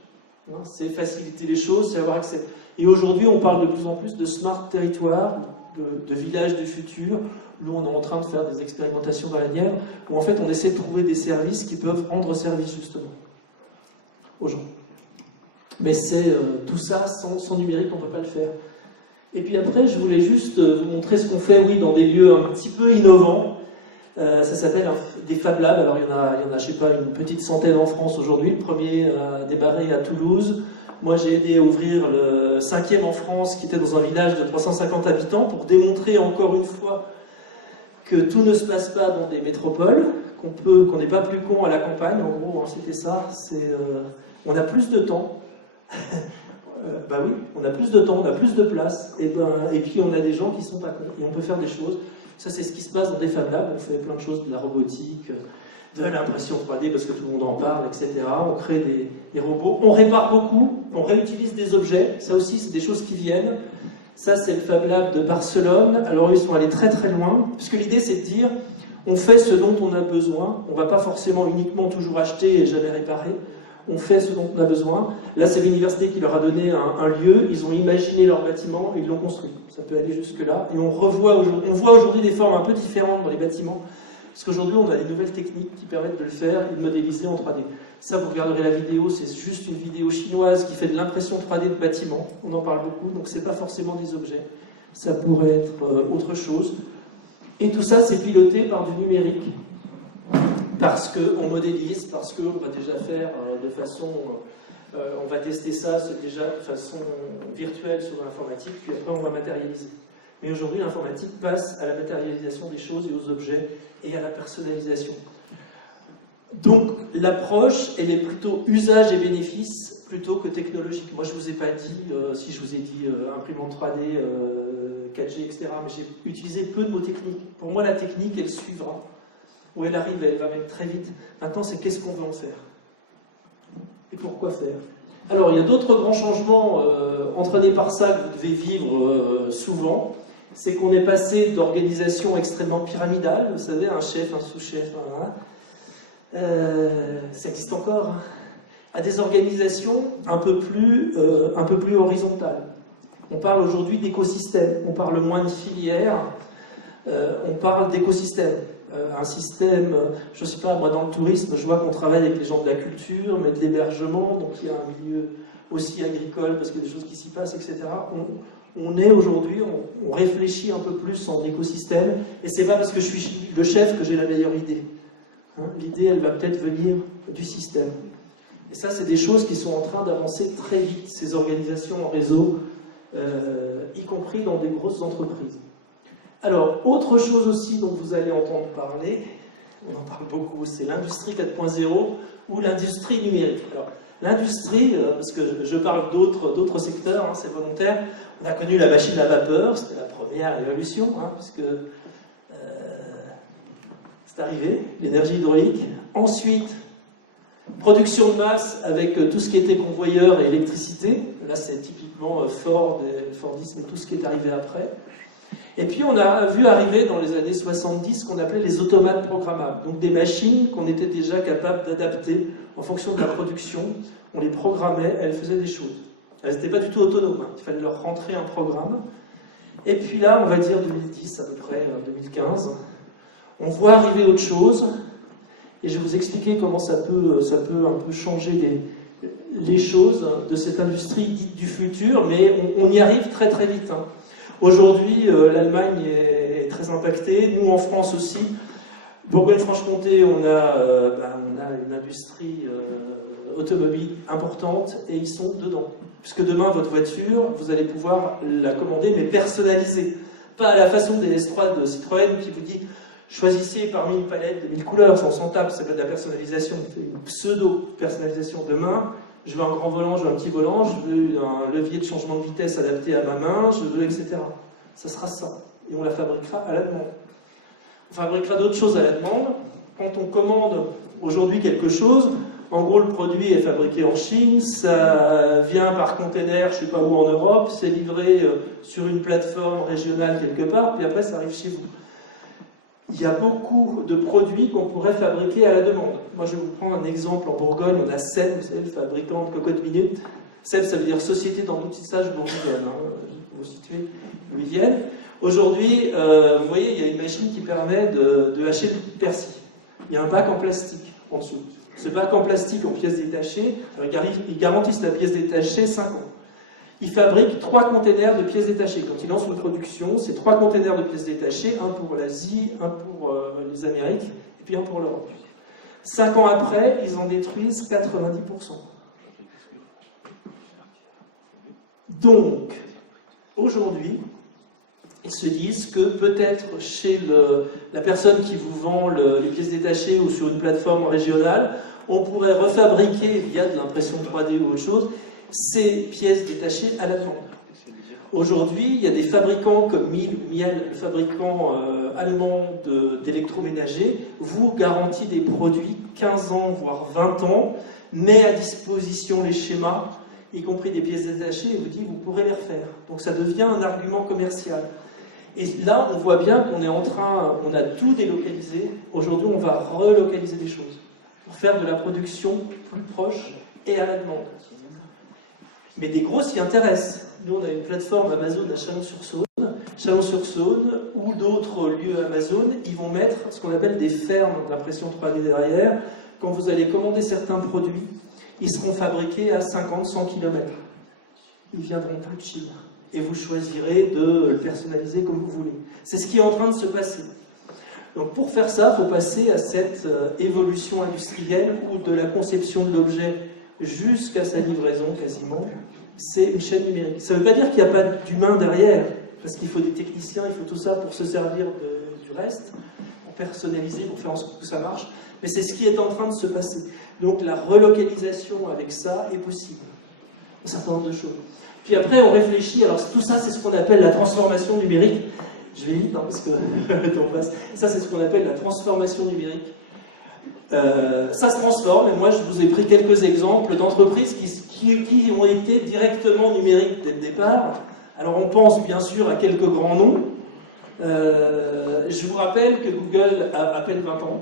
Hein, c'est faciliter les choses, c'est avoir accès. Et aujourd'hui, on parle de plus en plus de smart territoire, de villages du futur. Nous, on est en train de faire des expérimentations dans la Nièvre, où en fait, on essaie de trouver des services qui peuvent rendre service justement aux gens. Mais c'est tout ça, sans numérique, on ne peut pas le faire. Et puis après, je voulais juste vous montrer ce qu'on fait, oui, dans des lieux un petit peu innovants. Ça s'appelle des Fab Labs. Alors, il y en a, je sais pas, une petite centaine en France aujourd'hui. Le premier a démarré à Toulouse. Moi, j'ai aidé à ouvrir le 5e en France, qui était dans un village de 350 habitants, pour démontrer encore une fois que tout ne se passe pas dans des métropoles, qu'on n'est pas plus con à la campagne. En gros, hein, c'était ça. On a plus de temps. Bah oui, on a plus de temps, on a plus de place, et puis on a des gens qui sont pas cons, et on peut faire des choses. Ça, c'est ce qui se passe dans des Fab Labs. On fait plein de choses, de la robotique, de l'impression 3D parce que tout le monde en parle, etc. On crée des robots, on répare beaucoup, on réutilise des objets. Ça aussi, c'est des choses qui viennent. Ça, c'est le Fab Lab de Barcelone. Alors, ils sont allés très très loin, puisque l'idée, c'est de dire, on fait ce dont on a besoin. On ne va pas forcément uniquement toujours acheter et jamais réparer. On fait ce dont on a besoin. Là, c'est l'université qui leur a donné un lieu. Ils ont imaginé leur bâtiment et ils l'ont construit. Ça peut aller jusque-là. Et on voit aujourd'hui des formes un peu différentes dans les bâtiments. Parce qu'aujourd'hui, on a des nouvelles techniques qui permettent de le faire et de modéliser en 3D. Ça, vous regarderez la vidéo, c'est juste une vidéo chinoise qui fait de l'impression 3D de bâtiments. On en parle beaucoup, donc c'est pas forcément des objets. Ça pourrait être autre chose. Et tout ça, c'est piloté par du numérique. Parce qu'on modélise, parce qu'on va déjà faire de façon... on va tester ça déjà de façon virtuelle sur l'informatique, puis après on va matérialiser. Mais aujourd'hui, l'informatique passe à la matérialisation des choses et aux objets et à la personnalisation. Donc l'approche, elle est plutôt usage et bénéfice plutôt que technologique. Moi, je ne vous ai pas dit, si je vous ai dit imprimante 3D, 4G, etc., mais j'ai utilisé peu de mots techniques. Pour moi, la technique, elle suivra. Où elle arrive, elle va même très vite. Maintenant, c'est qu'est-ce qu'on veut en faire? Et pourquoi faire? Alors, il y a d'autres grands changements entraînés par ça que vous devez vivre souvent. C'est qu'on est passé d'organisations extrêmement pyramidales, vous savez, un chef, un sous-chef, ça existe encore, hein, à des organisations un peu plus horizontales. On parle aujourd'hui d'écosystème, on parle moins de filières, on parle d'écosystème. Un système, je ne sais pas, moi dans le tourisme, je vois qu'on travaille avec les gens de la culture, mais de l'hébergement, donc il y a un milieu aussi agricole, parce qu'il y a des choses qui s'y passent, etc. On est aujourd'hui, on réfléchit un peu plus en écosystème, et c'est pas parce que je suis le chef que j'ai la meilleure idée. Hein, l'idée, elle va peut-être venir du système. Et ça, c'est des choses qui sont en train d'avancer très vite, ces organisations en réseau, y compris dans des grosses entreprises. Alors, autre chose aussi dont vous allez entendre parler, on en parle beaucoup, c'est l'industrie 4.0 ou l'industrie numérique. Alors, l'industrie, parce que je parle d'autres secteurs, hein, c'est volontaire, on a connu la machine à vapeur, c'était la première révolution, hein, puisque c'est arrivé, l'énergie hydraulique. Ensuite, production de masse avec tout ce qui était convoyeur et électricité. Là, c'est typiquement Ford, Fordisme et tout ce qui est arrivé après. Et puis on a vu arriver dans les années 70 ce qu'on appelait les automates programmables, donc des machines qu'on était déjà capable d'adapter en fonction de la production. On les programmait, elles faisaient des choses. Elles n'étaient pas du tout autonomes, hein. Il fallait leur rentrer un programme. Et puis là, on va dire 2010 à peu près, 2015, on voit arriver autre chose, et je vais vous expliquer comment ça peut un peu changer les choses de cette industrie dite du futur, mais on y arrive très très vite, hein. Aujourd'hui, l'Allemagne est très impactée, nous en France aussi. Bourgogne-Franche-Comté, on a une industrie automobile importante et ils sont dedans. Puisque demain, votre voiture, vous allez pouvoir la commander, mais personnalisée. Pas à la façon des S3 de Citroën qui vous dit choisissez parmi une palette de 1000 couleurs, on s'en tape, c'est pas de la personnalisation, c'est une pseudo-personnalisation. Demain, je veux un grand volant, je veux un petit volant, je veux un levier de changement de vitesse adapté à ma main, je veux, etc. Ça sera ça. Et on la fabriquera à la demande. On fabriquera d'autres choses à la demande. Quand on commande aujourd'hui quelque chose, en gros, le produit est fabriqué en Chine, ça vient par container, je ne sais pas où en Europe, c'est livré sur une plateforme régionale quelque part, puis après, ça arrive chez vous. Il y a beaucoup de produits qu'on pourrait fabriquer à la demande. Moi, je vais vous prendre un exemple. En Bourgogne, on a SEB, vous savez, le fabricant de cocottes minutes. SEB, ça veut dire Société d'embouteillage bourguignonne. Hein. Vous situez d'où ils viennent. Aujourd'hui, vous voyez, il y a une machine qui permet de hacher du persil. Il y a un bac en plastique en dessous. Ce bac en plastique en pièces détachées, ils garantissent la pièce détachée 5 ans. Ils fabriquent 3 containers de pièces détachées. Quand ils lancent une production, c'est 3 containers de pièces détachées, un pour l'Asie, un pour les Amériques, et puis un pour l'Europe. 5 ans après, ils en détruisent 90%. Donc, aujourd'hui, ils se disent que peut-être chez la personne qui vous vend les pièces détachées ou sur une plateforme régionale, on pourrait refabriquer via de l'impression 3D ou autre chose, ces pièces détachées à la demande. Aujourd'hui, il y a des fabricants comme Miele, le fabricant allemand d'électroménager, vous garantit des produits 15 ans, voire 20 ans, met à disposition les schémas, y compris des pièces détachées, et vous dit vous pourrez les refaire. Donc ça devient un argument commercial. Et là, on voit bien qu'on est en train, on a tout délocalisé. Aujourd'hui, on va relocaliser des choses pour faire de la production plus proche et à la demande. Mais des gros s'y intéressent. Nous, on a une plateforme Amazon à Chalon-sur-Saône, ou d'autres lieux Amazon, ils vont mettre ce qu'on appelle des fermes d'impression 3D derrière. Quand vous allez commander certains produits, ils seront fabriqués à 50-100 km. Ils viendront plus de Chine. Et vous choisirez de le personnaliser comme vous voulez. C'est ce qui est en train de se passer. Donc pour faire ça, il faut passer à cette évolution industrielle où de la conception de l'objet jusqu'à sa livraison quasiment, c'est une chaîne numérique. Ça ne veut pas dire qu'il n'y a pas d'humain derrière. parce qu'il faut des techniciens, il faut tout ça pour se servir du reste, pour personnaliser, pour faire en sorte que ça marche. Mais c'est ce qui est en train de se passer. Donc la relocalisation avec ça est possible. Un certain nombre de choses. Puis après, on réfléchit, alors tout ça, c'est ce qu'on appelle la transformation numérique. Je vais vite, hein, parce que le temps passe. Ça, c'est ce qu'on appelle la transformation numérique. Ça se transforme, et moi, je vous ai pris quelques exemples d'entreprises qui ont été directement numériques dès le départ. Alors, on pense bien sûr à quelques grands noms. Je vous rappelle que Google a à peine 20 ans,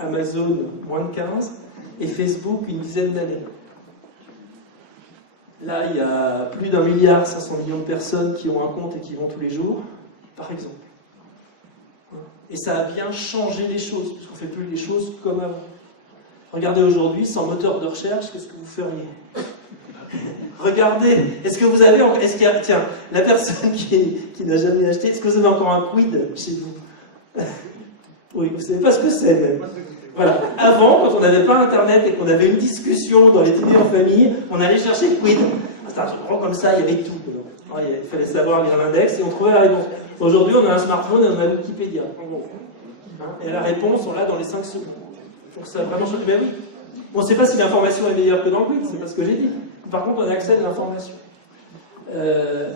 Amazon moins de 15, et Facebook une dizaine d'années. Là, il y a plus d'1,5 milliard de personnes qui ont un compte et qui vont tous les jours, par exemple. Et ça a bien changé les choses, puisqu'on ne fait plus les choses comme avant. Regardez aujourd'hui, sans moteur de recherche, qu'est-ce que vous feriez? Regardez, est-ce que vous avez... Tiens, la personne qui n'a jamais acheté, est-ce que vous avez encore un quid chez vous? Oui, vous ne savez pas ce que c'est même. Voilà. Avant, quand on n'avait pas Internet et qu'on avait une discussion dans les dîners en famille, on allait chercher Quid. Attends, je prends comme ça, il y avait tout. Il fallait savoir lire l'index et on trouvait la réponse. Aujourd'hui, on a un smartphone et on a Wikipédia. Et la réponse, on l'a dans les 5 secondes. Donc ça a vraiment changé. Mais oui, on ne sait pas si l'information est meilleure que dans le Quid, c'est pas ce que j'ai dit. Par contre, on a accès à l'information.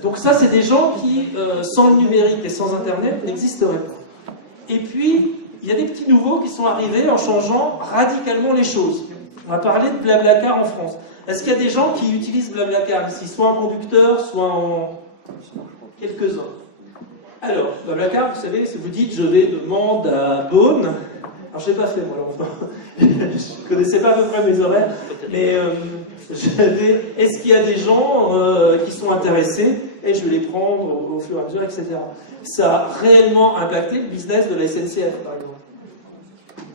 Donc ça, c'est des gens qui, sans le numérique et sans Internet, n'existeraient pas. Et puis, il y a des petits nouveaux qui sont arrivés en changeant radicalement les choses. On va parler de Blablacar en France. Est-ce qu'il y a des gens qui utilisent Blablacar ici, soit en conducteur, soit en quelques-uns? Alors, Blablacar, vous savez, si vous dites je vais de Mende à Beaune, alors je ne l'ai pas fait moi l'enfant, je ne connaissais pas à peu près mes horaires, mais est-ce qu'il y a des gens qui sont intéressés et je vais les prendre au fur et à mesure, etc. Ça a réellement impacté le business de la SNCF, par exemple.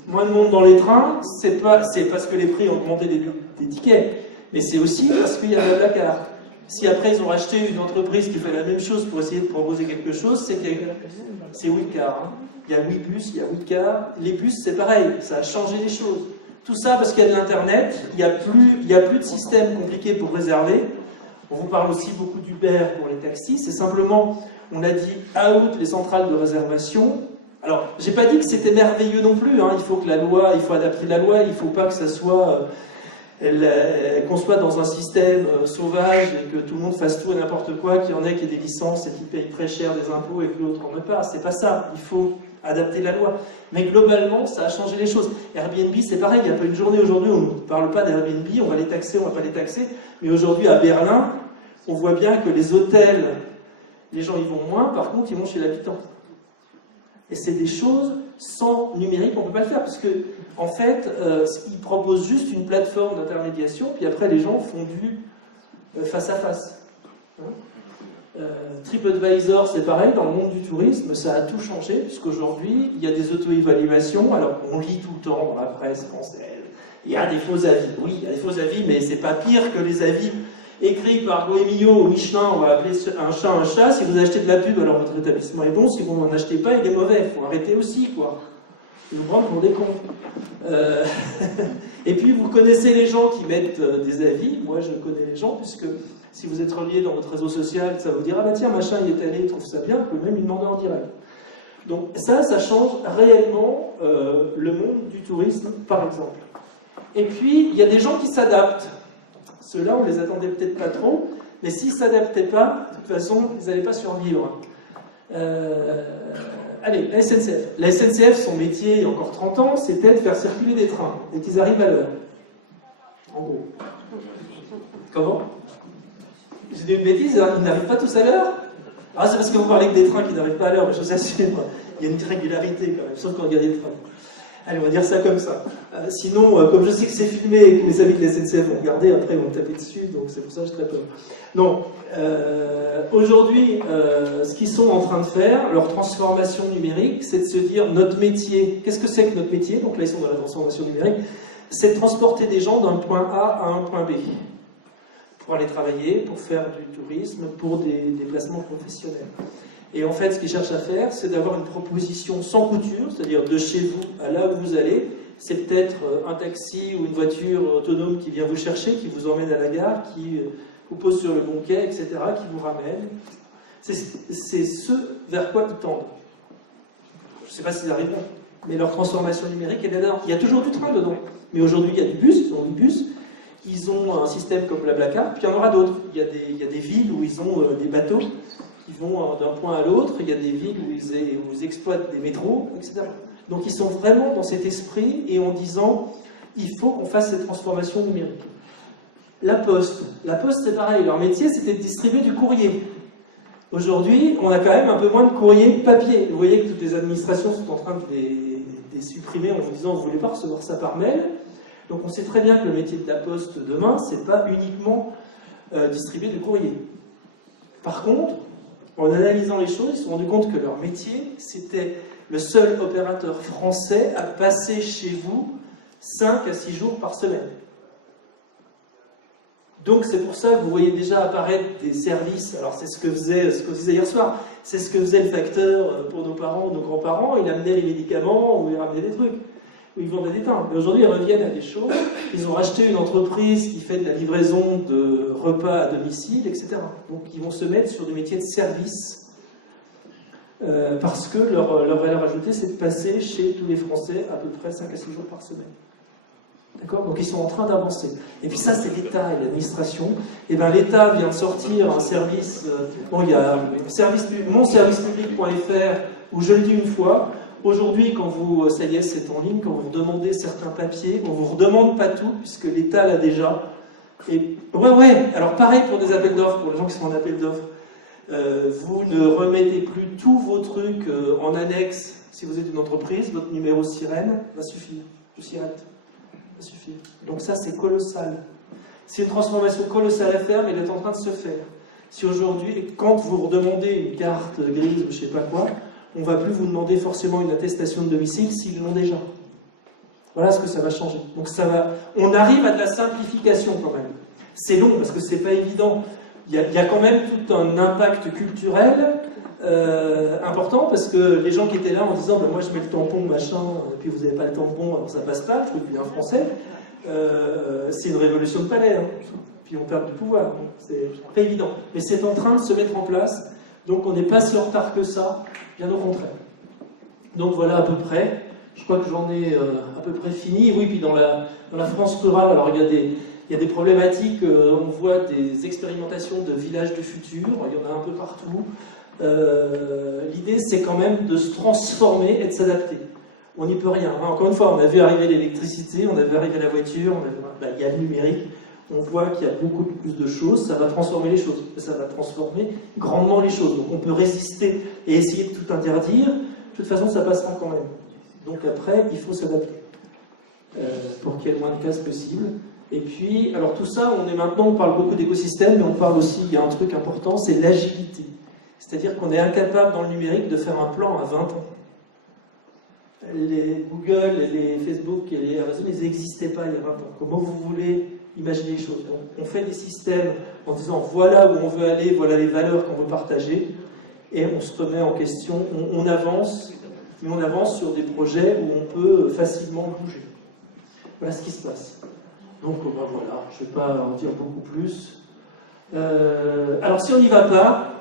Moins de monde dans les trains, c'est parce que les prix ont augmenté des tickets, mais c'est aussi parce qu'il y a Blablacar. Si après ils ont racheté une entreprise qui fait la même chose pour essayer de proposer quelque chose, c'est Wicar. Hein. Il y a Wibus, il y a Wicar. Les bus, c'est pareil, ça a changé les choses. Tout ça parce qu'il y a de l'Internet, il n'y a plus de système compliqué pour réserver. On vous parle aussi beaucoup d'Uber pour les taxis. C'est simplement, on a dit out les centrales de réservation. Alors, j'ai pas dit que c'était merveilleux non plus. Hein. Il faut adapter la loi. Il ne faut pas que ça soit qu'on soit dans un système sauvage et que tout le monde fasse tout et n'importe quoi, qu'il y en ait qui aient des licences et qui payent très cher des impôts et que l'autre en ait pas. C'est pas ça. Il faut adapter la loi. Mais globalement, ça a changé les choses. Airbnb, c'est pareil. Il n'y a pas une journée aujourd'hui où on ne parle pas d'Airbnb. On va les taxer, on ne va pas les taxer. Mais aujourd'hui, à Berlin, on voit bien que les hôtels, les gens y vont moins. Par contre, ils vont chez l'habitant. Et c'est des choses sans numérique, on ne peut pas le faire, parce que, en fait, ils proposent juste une plateforme d'intermédiation, puis après les gens font du face à face. TripAdvisor, c'est pareil, dans le monde du tourisme, ça a tout changé, puisqu'aujourd'hui, il y a des auto-évaluations, alors on lit tout le temps dans la presse française, il y a des faux avis. Oui, il y a des faux avis, mais c'est pas pire que les avis écrit par Goemio ou Michelin, on va appeler un chat. Si vous achetez de la pub, alors votre établissement est bon. Si vous n'en achetez pas, il est mauvais. Il faut arrêter aussi, quoi. Vous vous prendre pour des cons. Et puis, vous connaissez les gens qui mettent des avis. Moi, je connais les gens, puisque si vous êtes relié dans votre réseau social, ça vous dira, ah bah tiens, machin, il est allé, il trouve ça bien, vous pouvez même lui demander en direct. Donc ça change réellement le monde du tourisme, par exemple. Et puis, il y a des gens qui s'adaptent. Ceux-là, on ne les attendait peut-être pas trop, mais s'ils ne s'adaptaient pas, de toute façon, ils n'allaient pas survivre. Allez, la SNCF. La SNCF, son métier, il y a encore 30 ans, c'était de faire circuler des trains, et qu'ils arrivent à l'heure. En gros. Comment? J'ai dit une bêtise, ils n'arrivent pas tous à l'heure? Ah, c'est parce que vous parlez que des trains qui n'arrivent pas à l'heure, mais je vous assure, il y a une régularité quand même, sauf quand il y a des trains. Allez, on va dire ça comme ça. Sinon, comme je sais que c'est filmé et que mes amis de la SNCF vont regarder, après ils vont me taper dessus, donc c'est pour ça que je très peur. Non, aujourd'hui, ce qu'ils sont en train de faire, leur transformation numérique, c'est de se dire, notre métier, qu'est-ce que c'est que notre métier? Donc là, ils sont dans la transformation numérique, c'est de transporter des gens d'un point A à un point B. Pour aller travailler, pour faire du tourisme, pour des déplacements professionnels. Et en fait, ce qu'ils cherchent à faire, c'est d'avoir une proposition sans couture, c'est-à-dire de chez vous à là où vous allez. C'est peut-être un taxi ou une voiture autonome qui vient vous chercher, qui vous emmène à la gare, qui vous pose sur le bon quai, etc., qui vous ramène. C'est ce vers quoi ils tendent. Je ne sais pas s'ils arriveront, mais leur transformation numérique, elle est là. Il y a toujours du train dedans. Mais aujourd'hui, il y a du bus, ils ont du bus. Ils ont un système comme BlaBlaCar, puis il y en aura d'autres. Il y a des villes où ils ont des bateaux qui vont d'un point à l'autre. Il y a des villes où ils exploitent des métros, etc. Donc ils sont vraiment dans cet esprit et en disant il faut qu'on fasse cette transformation numérique. La Poste c'est pareil. Leur métier, c'était de distribuer du courrier. Aujourd'hui, on a quand même un peu moins de courrier papier. Vous voyez que toutes les administrations sont en train de les supprimer en vous disant vous ne voulez pas recevoir ça par mail. Donc on sait très bien que le métier de la Poste demain, c'est pas uniquement distribuer du courrier. Par contre, en analysant les choses, ils se sont rendus compte que leur métier, c'était le seul opérateur français à passer chez vous 5 à 6 jours par semaine. Donc c'est pour ça que vous voyez déjà apparaître des services. Alors c'est ce qu'on disait hier soir, c'est ce que faisait le facteur pour nos parents, nos grands-parents. Il amenait les médicaments ou il ramenait des trucs. Où ils vendaient des timbres. Mais aujourd'hui, ils reviennent à des choses. Ils ont racheté une entreprise qui fait de la livraison de repas à domicile, etc. Donc, ils vont se mettre sur des métiers de service parce que leur valeur ajoutée, c'est de passer chez tous les Français à peu près 5 à 6 jours par semaine. D'accord ? Donc, ils sont en train d'avancer. Et puis ça, c'est l'État et l'administration. Et bien, l'État vient de sortir un service... il y a monservicepublic.fr où je le dis une fois... Aujourd'hui, quand vous, ça y est, c'est en ligne, quand vous demandez certains papiers, on ne vous redemande pas tout, puisque l'État l'a déjà. Et ouais, alors pareil pour des appels d'offres, pour les gens qui sont en appel d'offres. Vous ne remettez plus tous vos trucs en annexe, si vous êtes une entreprise, votre numéro sirène va suffire. Le sirette va suffire. Donc ça, c'est colossal. C'est une transformation colossale à faire, mais elle est en train de se faire. Si aujourd'hui, quand vous redemandez une carte grise ou je ne sais pas quoi, on ne va plus vous demander forcément une attestation de domicile s'ils l'ont déjà. Voilà ce que ça va changer. Donc on arrive à de la simplification quand même. C'est long parce que c'est pas évident. Il y a quand même tout un impact culturel important parce que les gens qui étaient là en disant moi je mets le tampon machin et puis vous n'avez pas le tampon alors ça passe pas, le truc bien français, c'est une révolution de palais. Hein. Puis on perd du pouvoir. C'est pas évident. Mais c'est en train de se mettre en place. Donc on n'est pas si en retard que ça. Bien au contraire. Donc voilà à peu près. Je crois que j'en ai à peu près fini. Oui, puis dans la France rurale, alors il y a des problématiques. On voit des expérimentations de villages du futur. Il y en a un peu partout. L'idée, c'est quand même de se transformer et de s'adapter. On n'y peut rien. Hein. Encore une fois, on a vu arriver l'électricité, on a vu arriver la voiture, il y a le numérique. On voit qu'il y a beaucoup plus de choses, ça va transformer les choses, ça va transformer grandement les choses. Donc on peut résister et essayer de tout interdire, de toute façon ça passera quand même. Donc après, il faut s'adapter pour qu'il y ait le moins de casse possible. Et puis, alors tout ça, on parle beaucoup d'écosystème, mais on parle aussi, il y a un truc important, c'est l'agilité. C'est-à-dire qu'on est incapable dans le numérique de faire un plan à 20 ans. Les Google, les Facebook et les Amazon, ils n'existaient pas il y a 20 ans. Comment vous voulez imaginer les choses? Donc, on fait des systèmes en disant voilà où on veut aller, voilà les valeurs qu'on veut partager, et on se remet en question, on avance, mais on avance sur des projets où on peut facilement bouger. Voilà ce qui se passe. Donc voilà, je ne vais pas en dire beaucoup plus. Alors si on n'y va pas,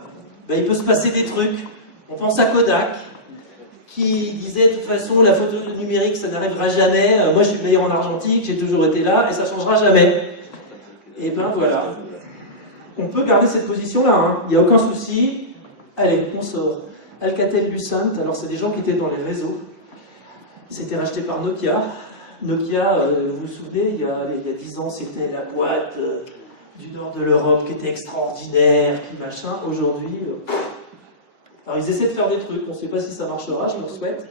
il peut se passer des trucs. On pense à Kodak, qui disait de toute façon la photo numérique ça n'arrivera jamais, moi je suis le meilleur en argentique, j'ai toujours été là et ça ne changera jamais. Et ben voilà, on peut garder cette position là, hein. Il n'y a aucun souci. Allez, on sort. Alcatel-Lucent, alors c'est des gens qui étaient dans les réseaux, c'était racheté par Nokia. Nokia, vous vous souvenez, il y a 10 ans c'était la boîte du nord de l'Europe qui était extraordinaire, qui machin, aujourd'hui... Alors ils essaient de faire des trucs, on ne sait pas si ça marchera, je leur souhaite.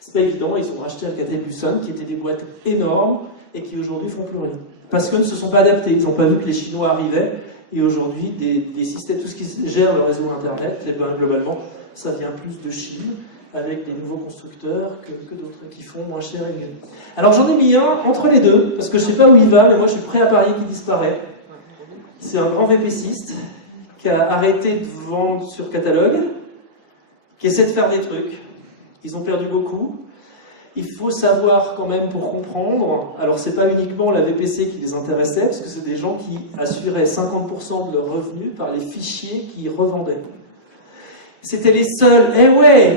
C'est pas évident, ils ont racheté Alcatel-Lucent, qui étaient des boîtes énormes, et qui aujourd'hui font plus rien. Parce qu'ils ne se sont pas adaptés, ils n'ont pas vu que les Chinois arrivaient, et aujourd'hui, des systèmes, tout ce qui gère le réseau Internet, globalement, ça vient plus de Chine, avec des nouveaux constructeurs que d'autres qui font moins cher et mieux. Alors j'en ai mis un entre les deux, parce que je ne sais pas où il va, mais moi je suis prêt à parier qu'il disparaît. C'est un grand VPCiste qui a arrêté de vendre sur catalogue, qui essaie de faire des trucs. Ils ont perdu beaucoup. Il faut savoir quand même pour comprendre, alors c'est pas uniquement la VPC qui les intéressait, parce que c'est des gens qui assuraient 50% de leurs revenus par les fichiers qu'ils revendaient. C'était les seuls,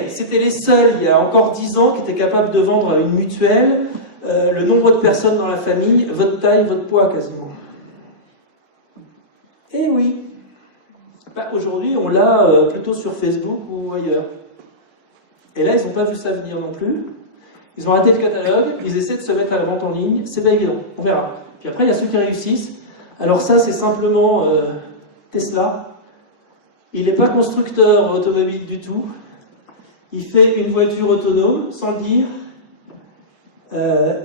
c'était les seuls, il y a encore 10 ans, qui étaient capables de vendre à une mutuelle le nombre de personnes dans la famille, votre taille, votre poids quasiment. Eh oui. Bah, aujourd'hui, on l'a plutôt sur Facebook ou ailleurs. Et là, ils n'ont pas vu ça venir non plus. Ils ont raté le catalogue, ils essaient de se mettre à la vente en ligne, c'est pas évident, on verra. Puis après, il y a ceux qui réussissent. Alors ça, c'est simplement Tesla. Il n'est pas constructeur automobile du tout. Il fait une voiture autonome, sans le dire.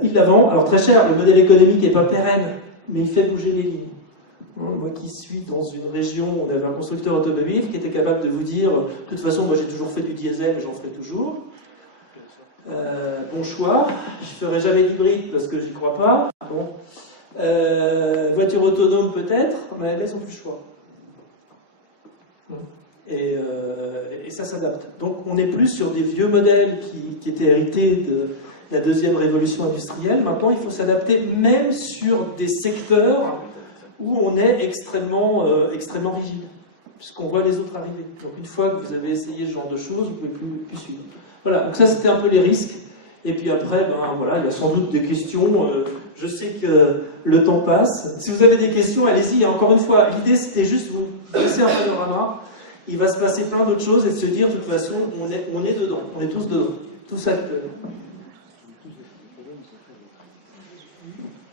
Il la vend, alors très cher, le modèle économique n'est pas pérenne, mais il fait bouger les lignes. Moi qui suis dans une région où on avait un constructeur automobile qui était capable de vous dire de toute façon, moi j'ai toujours fait du diesel, j'en ferai toujours. Bon choix, je ne ferai jamais d'hybride parce que j'y crois pas. Bon. Voiture autonome peut-être, mais là ils n'ont plus le choix. Et ça s'adapte. Donc on n'est plus sur des vieux modèles qui étaient hérités de la deuxième révolution industrielle. Maintenant il faut s'adapter même sur des secteurs où on est extrêmement rigide, puisqu'on voit les autres arriver. Donc une fois que vous avez essayé ce genre de choses, vous ne pouvez plus suivre. Voilà, donc ça c'était un peu les risques. Et puis après, ben, voilà, il y a sans doute des questions. Je sais que le temps passe. Si vous avez des questions, allez-y. Encore une fois, l'idée c'était juste vous laisser un panorama. Il va se passer plein d'autres choses et de se dire, de toute façon, on est dedans. On est tous dedans. Tout ça.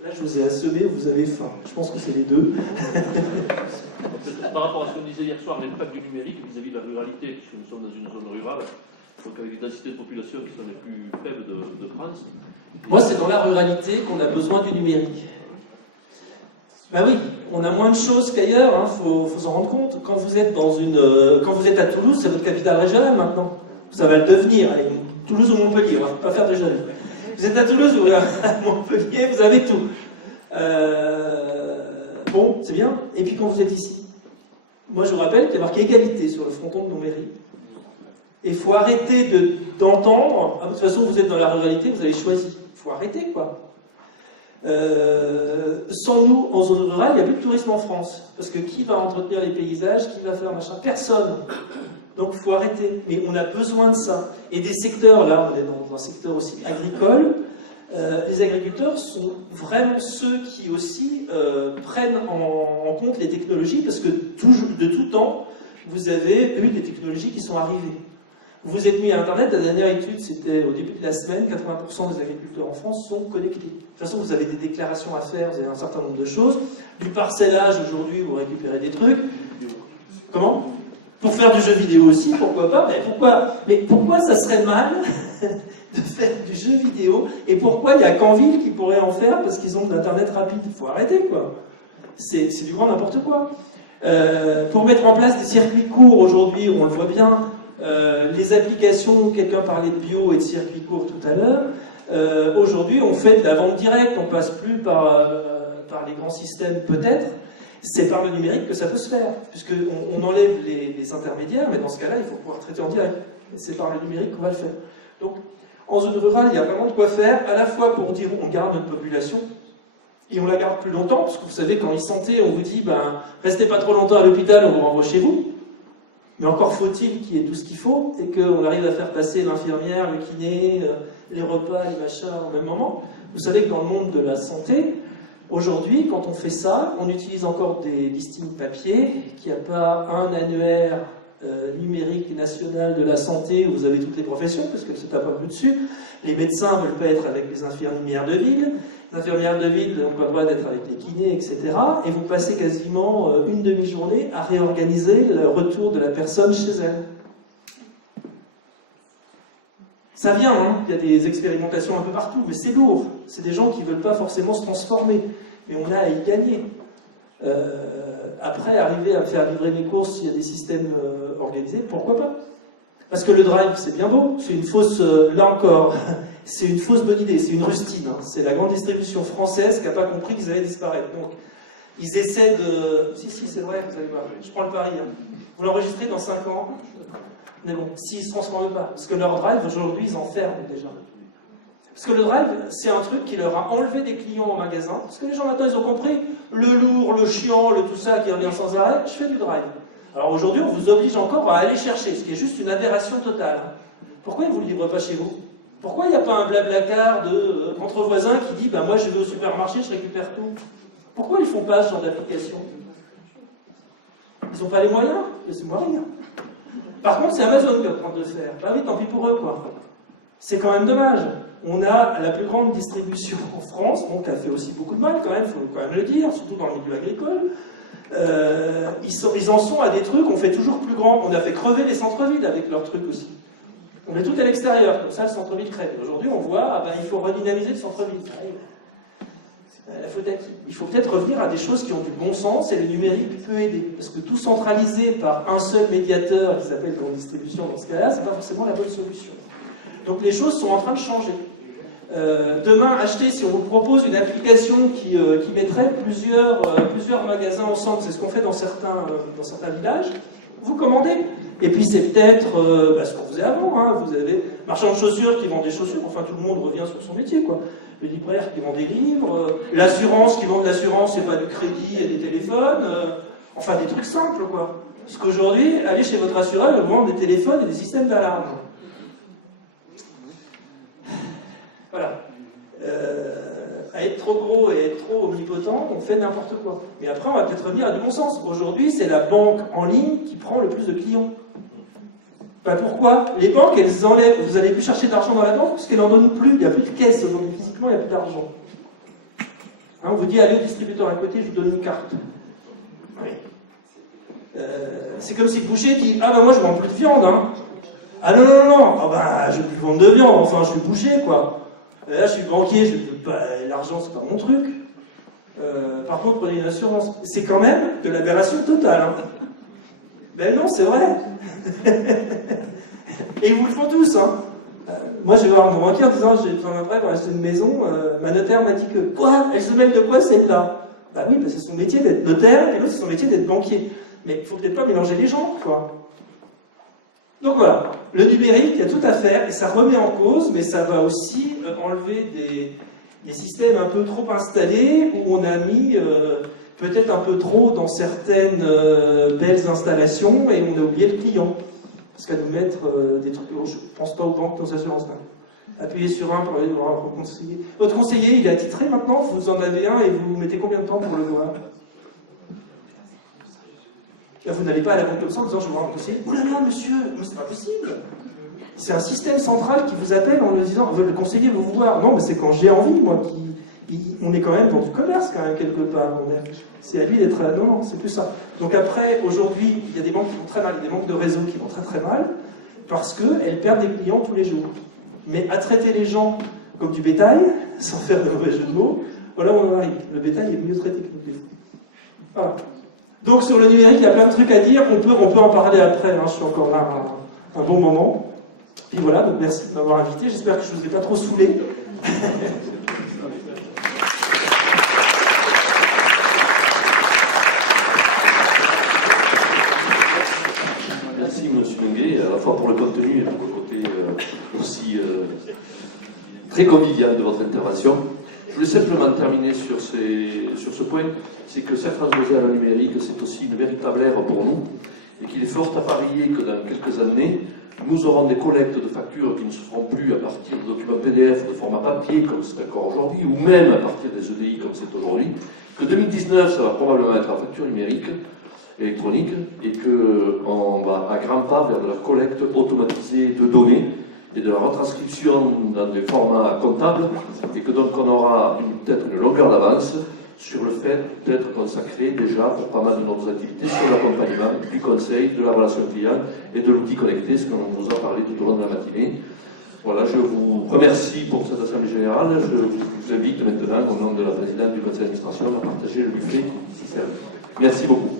Là, je vous ai assommé, vous avez faim. Je pense que c'est les deux. Par rapport à ce qu'on disait hier soir, l'impact du numérique vis-à-vis de la ruralité, puisque nous sommes dans une zone rurale, donc avec des densités de population qui sont les plus faibles de France. Moi, c'est dans la ruralité qu'on a besoin du numérique. Ben oui, on a moins de choses qu'ailleurs, hein, faut s'en rendre compte. Quand vous êtes quand vous êtes à Toulouse, c'est votre capitale régionale maintenant. Ça va le devenir. Allez, Toulouse ou Montpellier, on va pas faire de jaloux. Vous êtes à Toulouse ou à Montpellier, vous avez tout. Bon, c'est bien. Et puis quand vous êtes ici, moi je vous rappelle qu'il y a marqué égalité sur le fronton de nos mairies. Et il faut arrêter d'entendre, de toute façon vous êtes dans la ruralité, vous avez choisi. Il faut arrêter quoi. Sans nous, en zone rurale, il n'y a plus de tourisme en France. Parce que qui va entretenir les paysages, qui va faire machin? Personne. Donc il faut arrêter. Mais on a besoin de ça. Et des secteurs, là, on est dans un secteur aussi agricole. Les agriculteurs sont vraiment ceux qui aussi prennent en compte les technologies, parce que de tout temps, vous avez eu des technologies qui sont arrivées. Vous êtes mis à Internet, la dernière étude, c'était au début de la semaine, 80% des agriculteurs en France sont connectés. De toute façon, vous avez des déclarations à faire, vous avez un certain nombre de choses. Du parcellage, aujourd'hui, vous récupérez des trucs. Comment? Pour faire du jeu vidéo aussi, pourquoi pas? Mais pourquoi ça serait mal de faire du jeu vidéo? Et pourquoi il n'y a qu'Enville qui pourrait en faire parce qu'ils ont de l'internet rapide? Il faut arrêter, quoi. C'est du grand n'importe quoi. Pour mettre en place des circuits courts, aujourd'hui, on le voit bien, les applications, quelqu'un parlait de bio et de circuits courts tout à l'heure, aujourd'hui, on fait de la vente directe, on passe plus par les grands systèmes, peut-être. C'est par le numérique que ça peut se faire, puisqu'on enlève les intermédiaires, mais dans ce cas-là, il faut pouvoir traiter en direct. C'est par le numérique qu'on va le faire. Donc, en zone rurale, il y a vraiment de quoi faire, à la fois pour dire on garde notre population, et on la garde plus longtemps, parce que vous savez, quand ils santé, on vous dit, ben, restez pas trop longtemps à l'hôpital, on vous renvoie chez vous. Mais encore faut-il qu'il y ait tout ce qu'il faut, et qu'on arrive à faire passer l'infirmière, le kiné, les repas, les machins au même moment. Vous savez que dans le monde de la santé, aujourd'hui, quand on fait ça, on utilise encore des listings papier, qu'il n'y a pas un annuaire numérique national de la santé où vous avez toutes les professions, parce que c'est pas plus dessus. Les médecins ne veulent pas être avec les infirmières de ville. Les infirmières de ville n'ont pas le droit d'être avec les kinés, etc. Et vous passez quasiment une demi-journée à réorganiser le retour de la personne chez elle. Ça vient, hein, il y a des expérimentations un peu partout, mais c'est lourd. C'est des gens qui ne veulent pas forcément se transformer. Mais on a à y gagner. Après, arriver à faire livrer mes courses s'il y a des systèmes organisés, pourquoi pas? Parce que le drive, c'est bien beau, c'est une fausse, là encore, c'est une fausse bonne idée, c'est une rustine. Hein. C'est la grande distribution française qui n'a pas compris qu'ils allaient disparaître. Donc, ils essaient de... Si, c'est vrai, vous allez voir, je prends le pari. Hein. Vous l'enregistrez dans 5 ans, mais bon, s'ils ne se transforment pas. Parce que leur drive, aujourd'hui, ils en ferment déjà. Parce que le drive, c'est un truc qui leur a enlevé des clients en magasin. Parce que les gens maintenant, ils ont compris, le lourd, le chiant, le tout ça qui revient sans arrêt, je fais du drive. Alors aujourd'hui, on vous oblige encore à aller chercher, ce qui est juste une aberration totale. Pourquoi ils ne vous le livrent pas chez vous? Pourquoi il n'y a pas un blablacar entre voisins qui dit bah, « moi je vais au supermarché, je récupère tout ». Pourquoi ils ne font pas ce genre d'application? Ils n'ont pas les moyens? Laissez-moi rire. Par contre, c'est Amazon qui est en train de le faire. Bah oui, tant pis pour eux, quoi. C'est quand même dommage. On a la plus grande distribution en France, donc qui a fait aussi beaucoup de mal quand même, il faut quand même le dire, surtout dans le milieu agricole. Ils en sont à des trucs, on fait toujours plus grand. On a fait crever les centres-villes avec leurs trucs aussi. On met tout à l'extérieur, comme ça le centre-ville crève. Aujourd'hui, on voit, ah ben, il faut redynamiser le centre-ville. La faute à qui? Il faut peut-être revenir à des choses qui ont du bon sens, et le numérique peut aider. Parce que tout centralisé par un seul médiateur, qui s'appelle grande distribution dans ce cas-là, c'est pas forcément la bonne solution. Donc les choses sont en train de changer. Demain, achetez, si on vous propose une application qui mettrait plusieurs magasins ensemble, c'est ce qu'on fait dans certains villages, vous commandez. Et puis c'est peut-être ce qu'on faisait avant, hein. Vous avez marchand de chaussures qui vend des chaussures, enfin tout le monde revient sur son métier, quoi. Le libraire qui vend des livres, l'assurance qui vend de l'assurance, c'est pas du crédit et des téléphones, enfin des trucs simples, quoi. Parce qu'aujourd'hui, allez chez votre assureur, ils vous vendent des téléphones et des systèmes d'alarme. Voilà. À être trop gros et être trop omnipotent, on fait n'importe quoi. Mais après, on va peut-être revenir à du bon sens. Aujourd'hui, c'est la banque en ligne qui prend le plus de clients. Ben pourquoi? Les banques, elles enlèvent. Vous n'allez plus chercher de l'argent dans la banque parce qu'elles n'en donnent plus. Il n'y a plus de caisse aujourd'hui. Physiquement, il n'y a plus d'argent. Hein, on vous dit, allez au distributeur à côté, je vous donne une carte. Oui. C'est comme si le boucher dit, ah ben moi je vends plus de viande. Hein. Ah non, non, non, ah ben je ne vais plus vendre de viande, enfin je suis boucher, quoi. Là, je suis banquier, l'argent, c'est pas mon truc. Par contre, prenez une assurance. C'est quand même de l'aberration totale. Hein. Ben non, c'est vrai. Et ils vous le font tous. Hein. Moi, je vais voir mon banquier en disant j'ai besoin d'un prêt pour acheter une maison. Ma notaire m'a dit que quoi? Elle se mêle de quoi celle-là? Bah oui, parce que c'est son métier d'être notaire et l'autre, c'est son métier d'être banquier. Mais il ne faut peut-être pas mélanger les gens, quoi. Donc voilà, le numérique, il y a tout à faire et ça remet en cause, mais ça va aussi enlever des systèmes un peu trop installés où on a mis peut-être un peu trop dans certaines belles installations et on a oublié le client. Parce qu'à nous mettre des trucs, je ne pense pas aux banques, aux assurances. Appuyez sur un pour aller voir votre conseiller. Votre conseiller, il est attitré maintenant, vous en avez un et vous mettez combien de temps pour le voir? Là, vous n'allez pas à la banque comme ça en disant je vais voir un conseiller. Oh là là, monsieur, c'est pas possible. C'est un système central qui vous appelle en lui disant le conseiller veut vous voir. Non, mais c'est quand j'ai envie, moi. On est quand même dans du commerce, quand même, quelque part. C'est à lui d'être là. Non, non, c'est plus ça. Donc après, aujourd'hui, il y a des banques qui vont très mal, il y a des banques de réseau qui vont très très mal, parce qu'elles perdent des clients tous les jours. Mais à traiter les gens comme du bétail, sans faire de mauvais jeu de mots, voilà où on en arrive. Le bétail est mieux traité que nous. Voilà. Donc sur le numérique, il y a plein de trucs à dire, on peut en parler après, hein. Je suis encore là un bon moment. Puis voilà, donc merci de m'avoir invité, j'espère que je ne vous ai pas trop saoulé. Merci monsieur Longuet, à la fois pour le contenu et pour le côté aussi très convivial de votre intervention. Je voulais simplement terminer sur ce point, c'est que cette transversale à la numérique, c'est aussi une véritable ère pour nous, et qu'il est fort à parier que dans quelques années, nous aurons des collectes de factures qui ne se feront plus à partir de documents PDF de format papier, comme c'est encore aujourd'hui, ou même à partir des EDI, comme c'est aujourd'hui, que 2019, ça va probablement être la facture numérique, électronique, et qu'on va à grands pas vers de la collecte automatisée de données, et de la retranscription dans des formats comptables, et que donc on aura peut-être une longueur d'avance sur le fait d'être consacré déjà pour pas mal de nos activités sur l'accompagnement, du conseil, de la relation client et de l'outil connecté, ce qu'on vous a parlé tout au long de la matinée. Voilà, je vous remercie pour cette assemblée générale. Je vous invite maintenant, au nom de la présidente du conseil d'administration, à partager le buffet qui s'y sert. Merci beaucoup.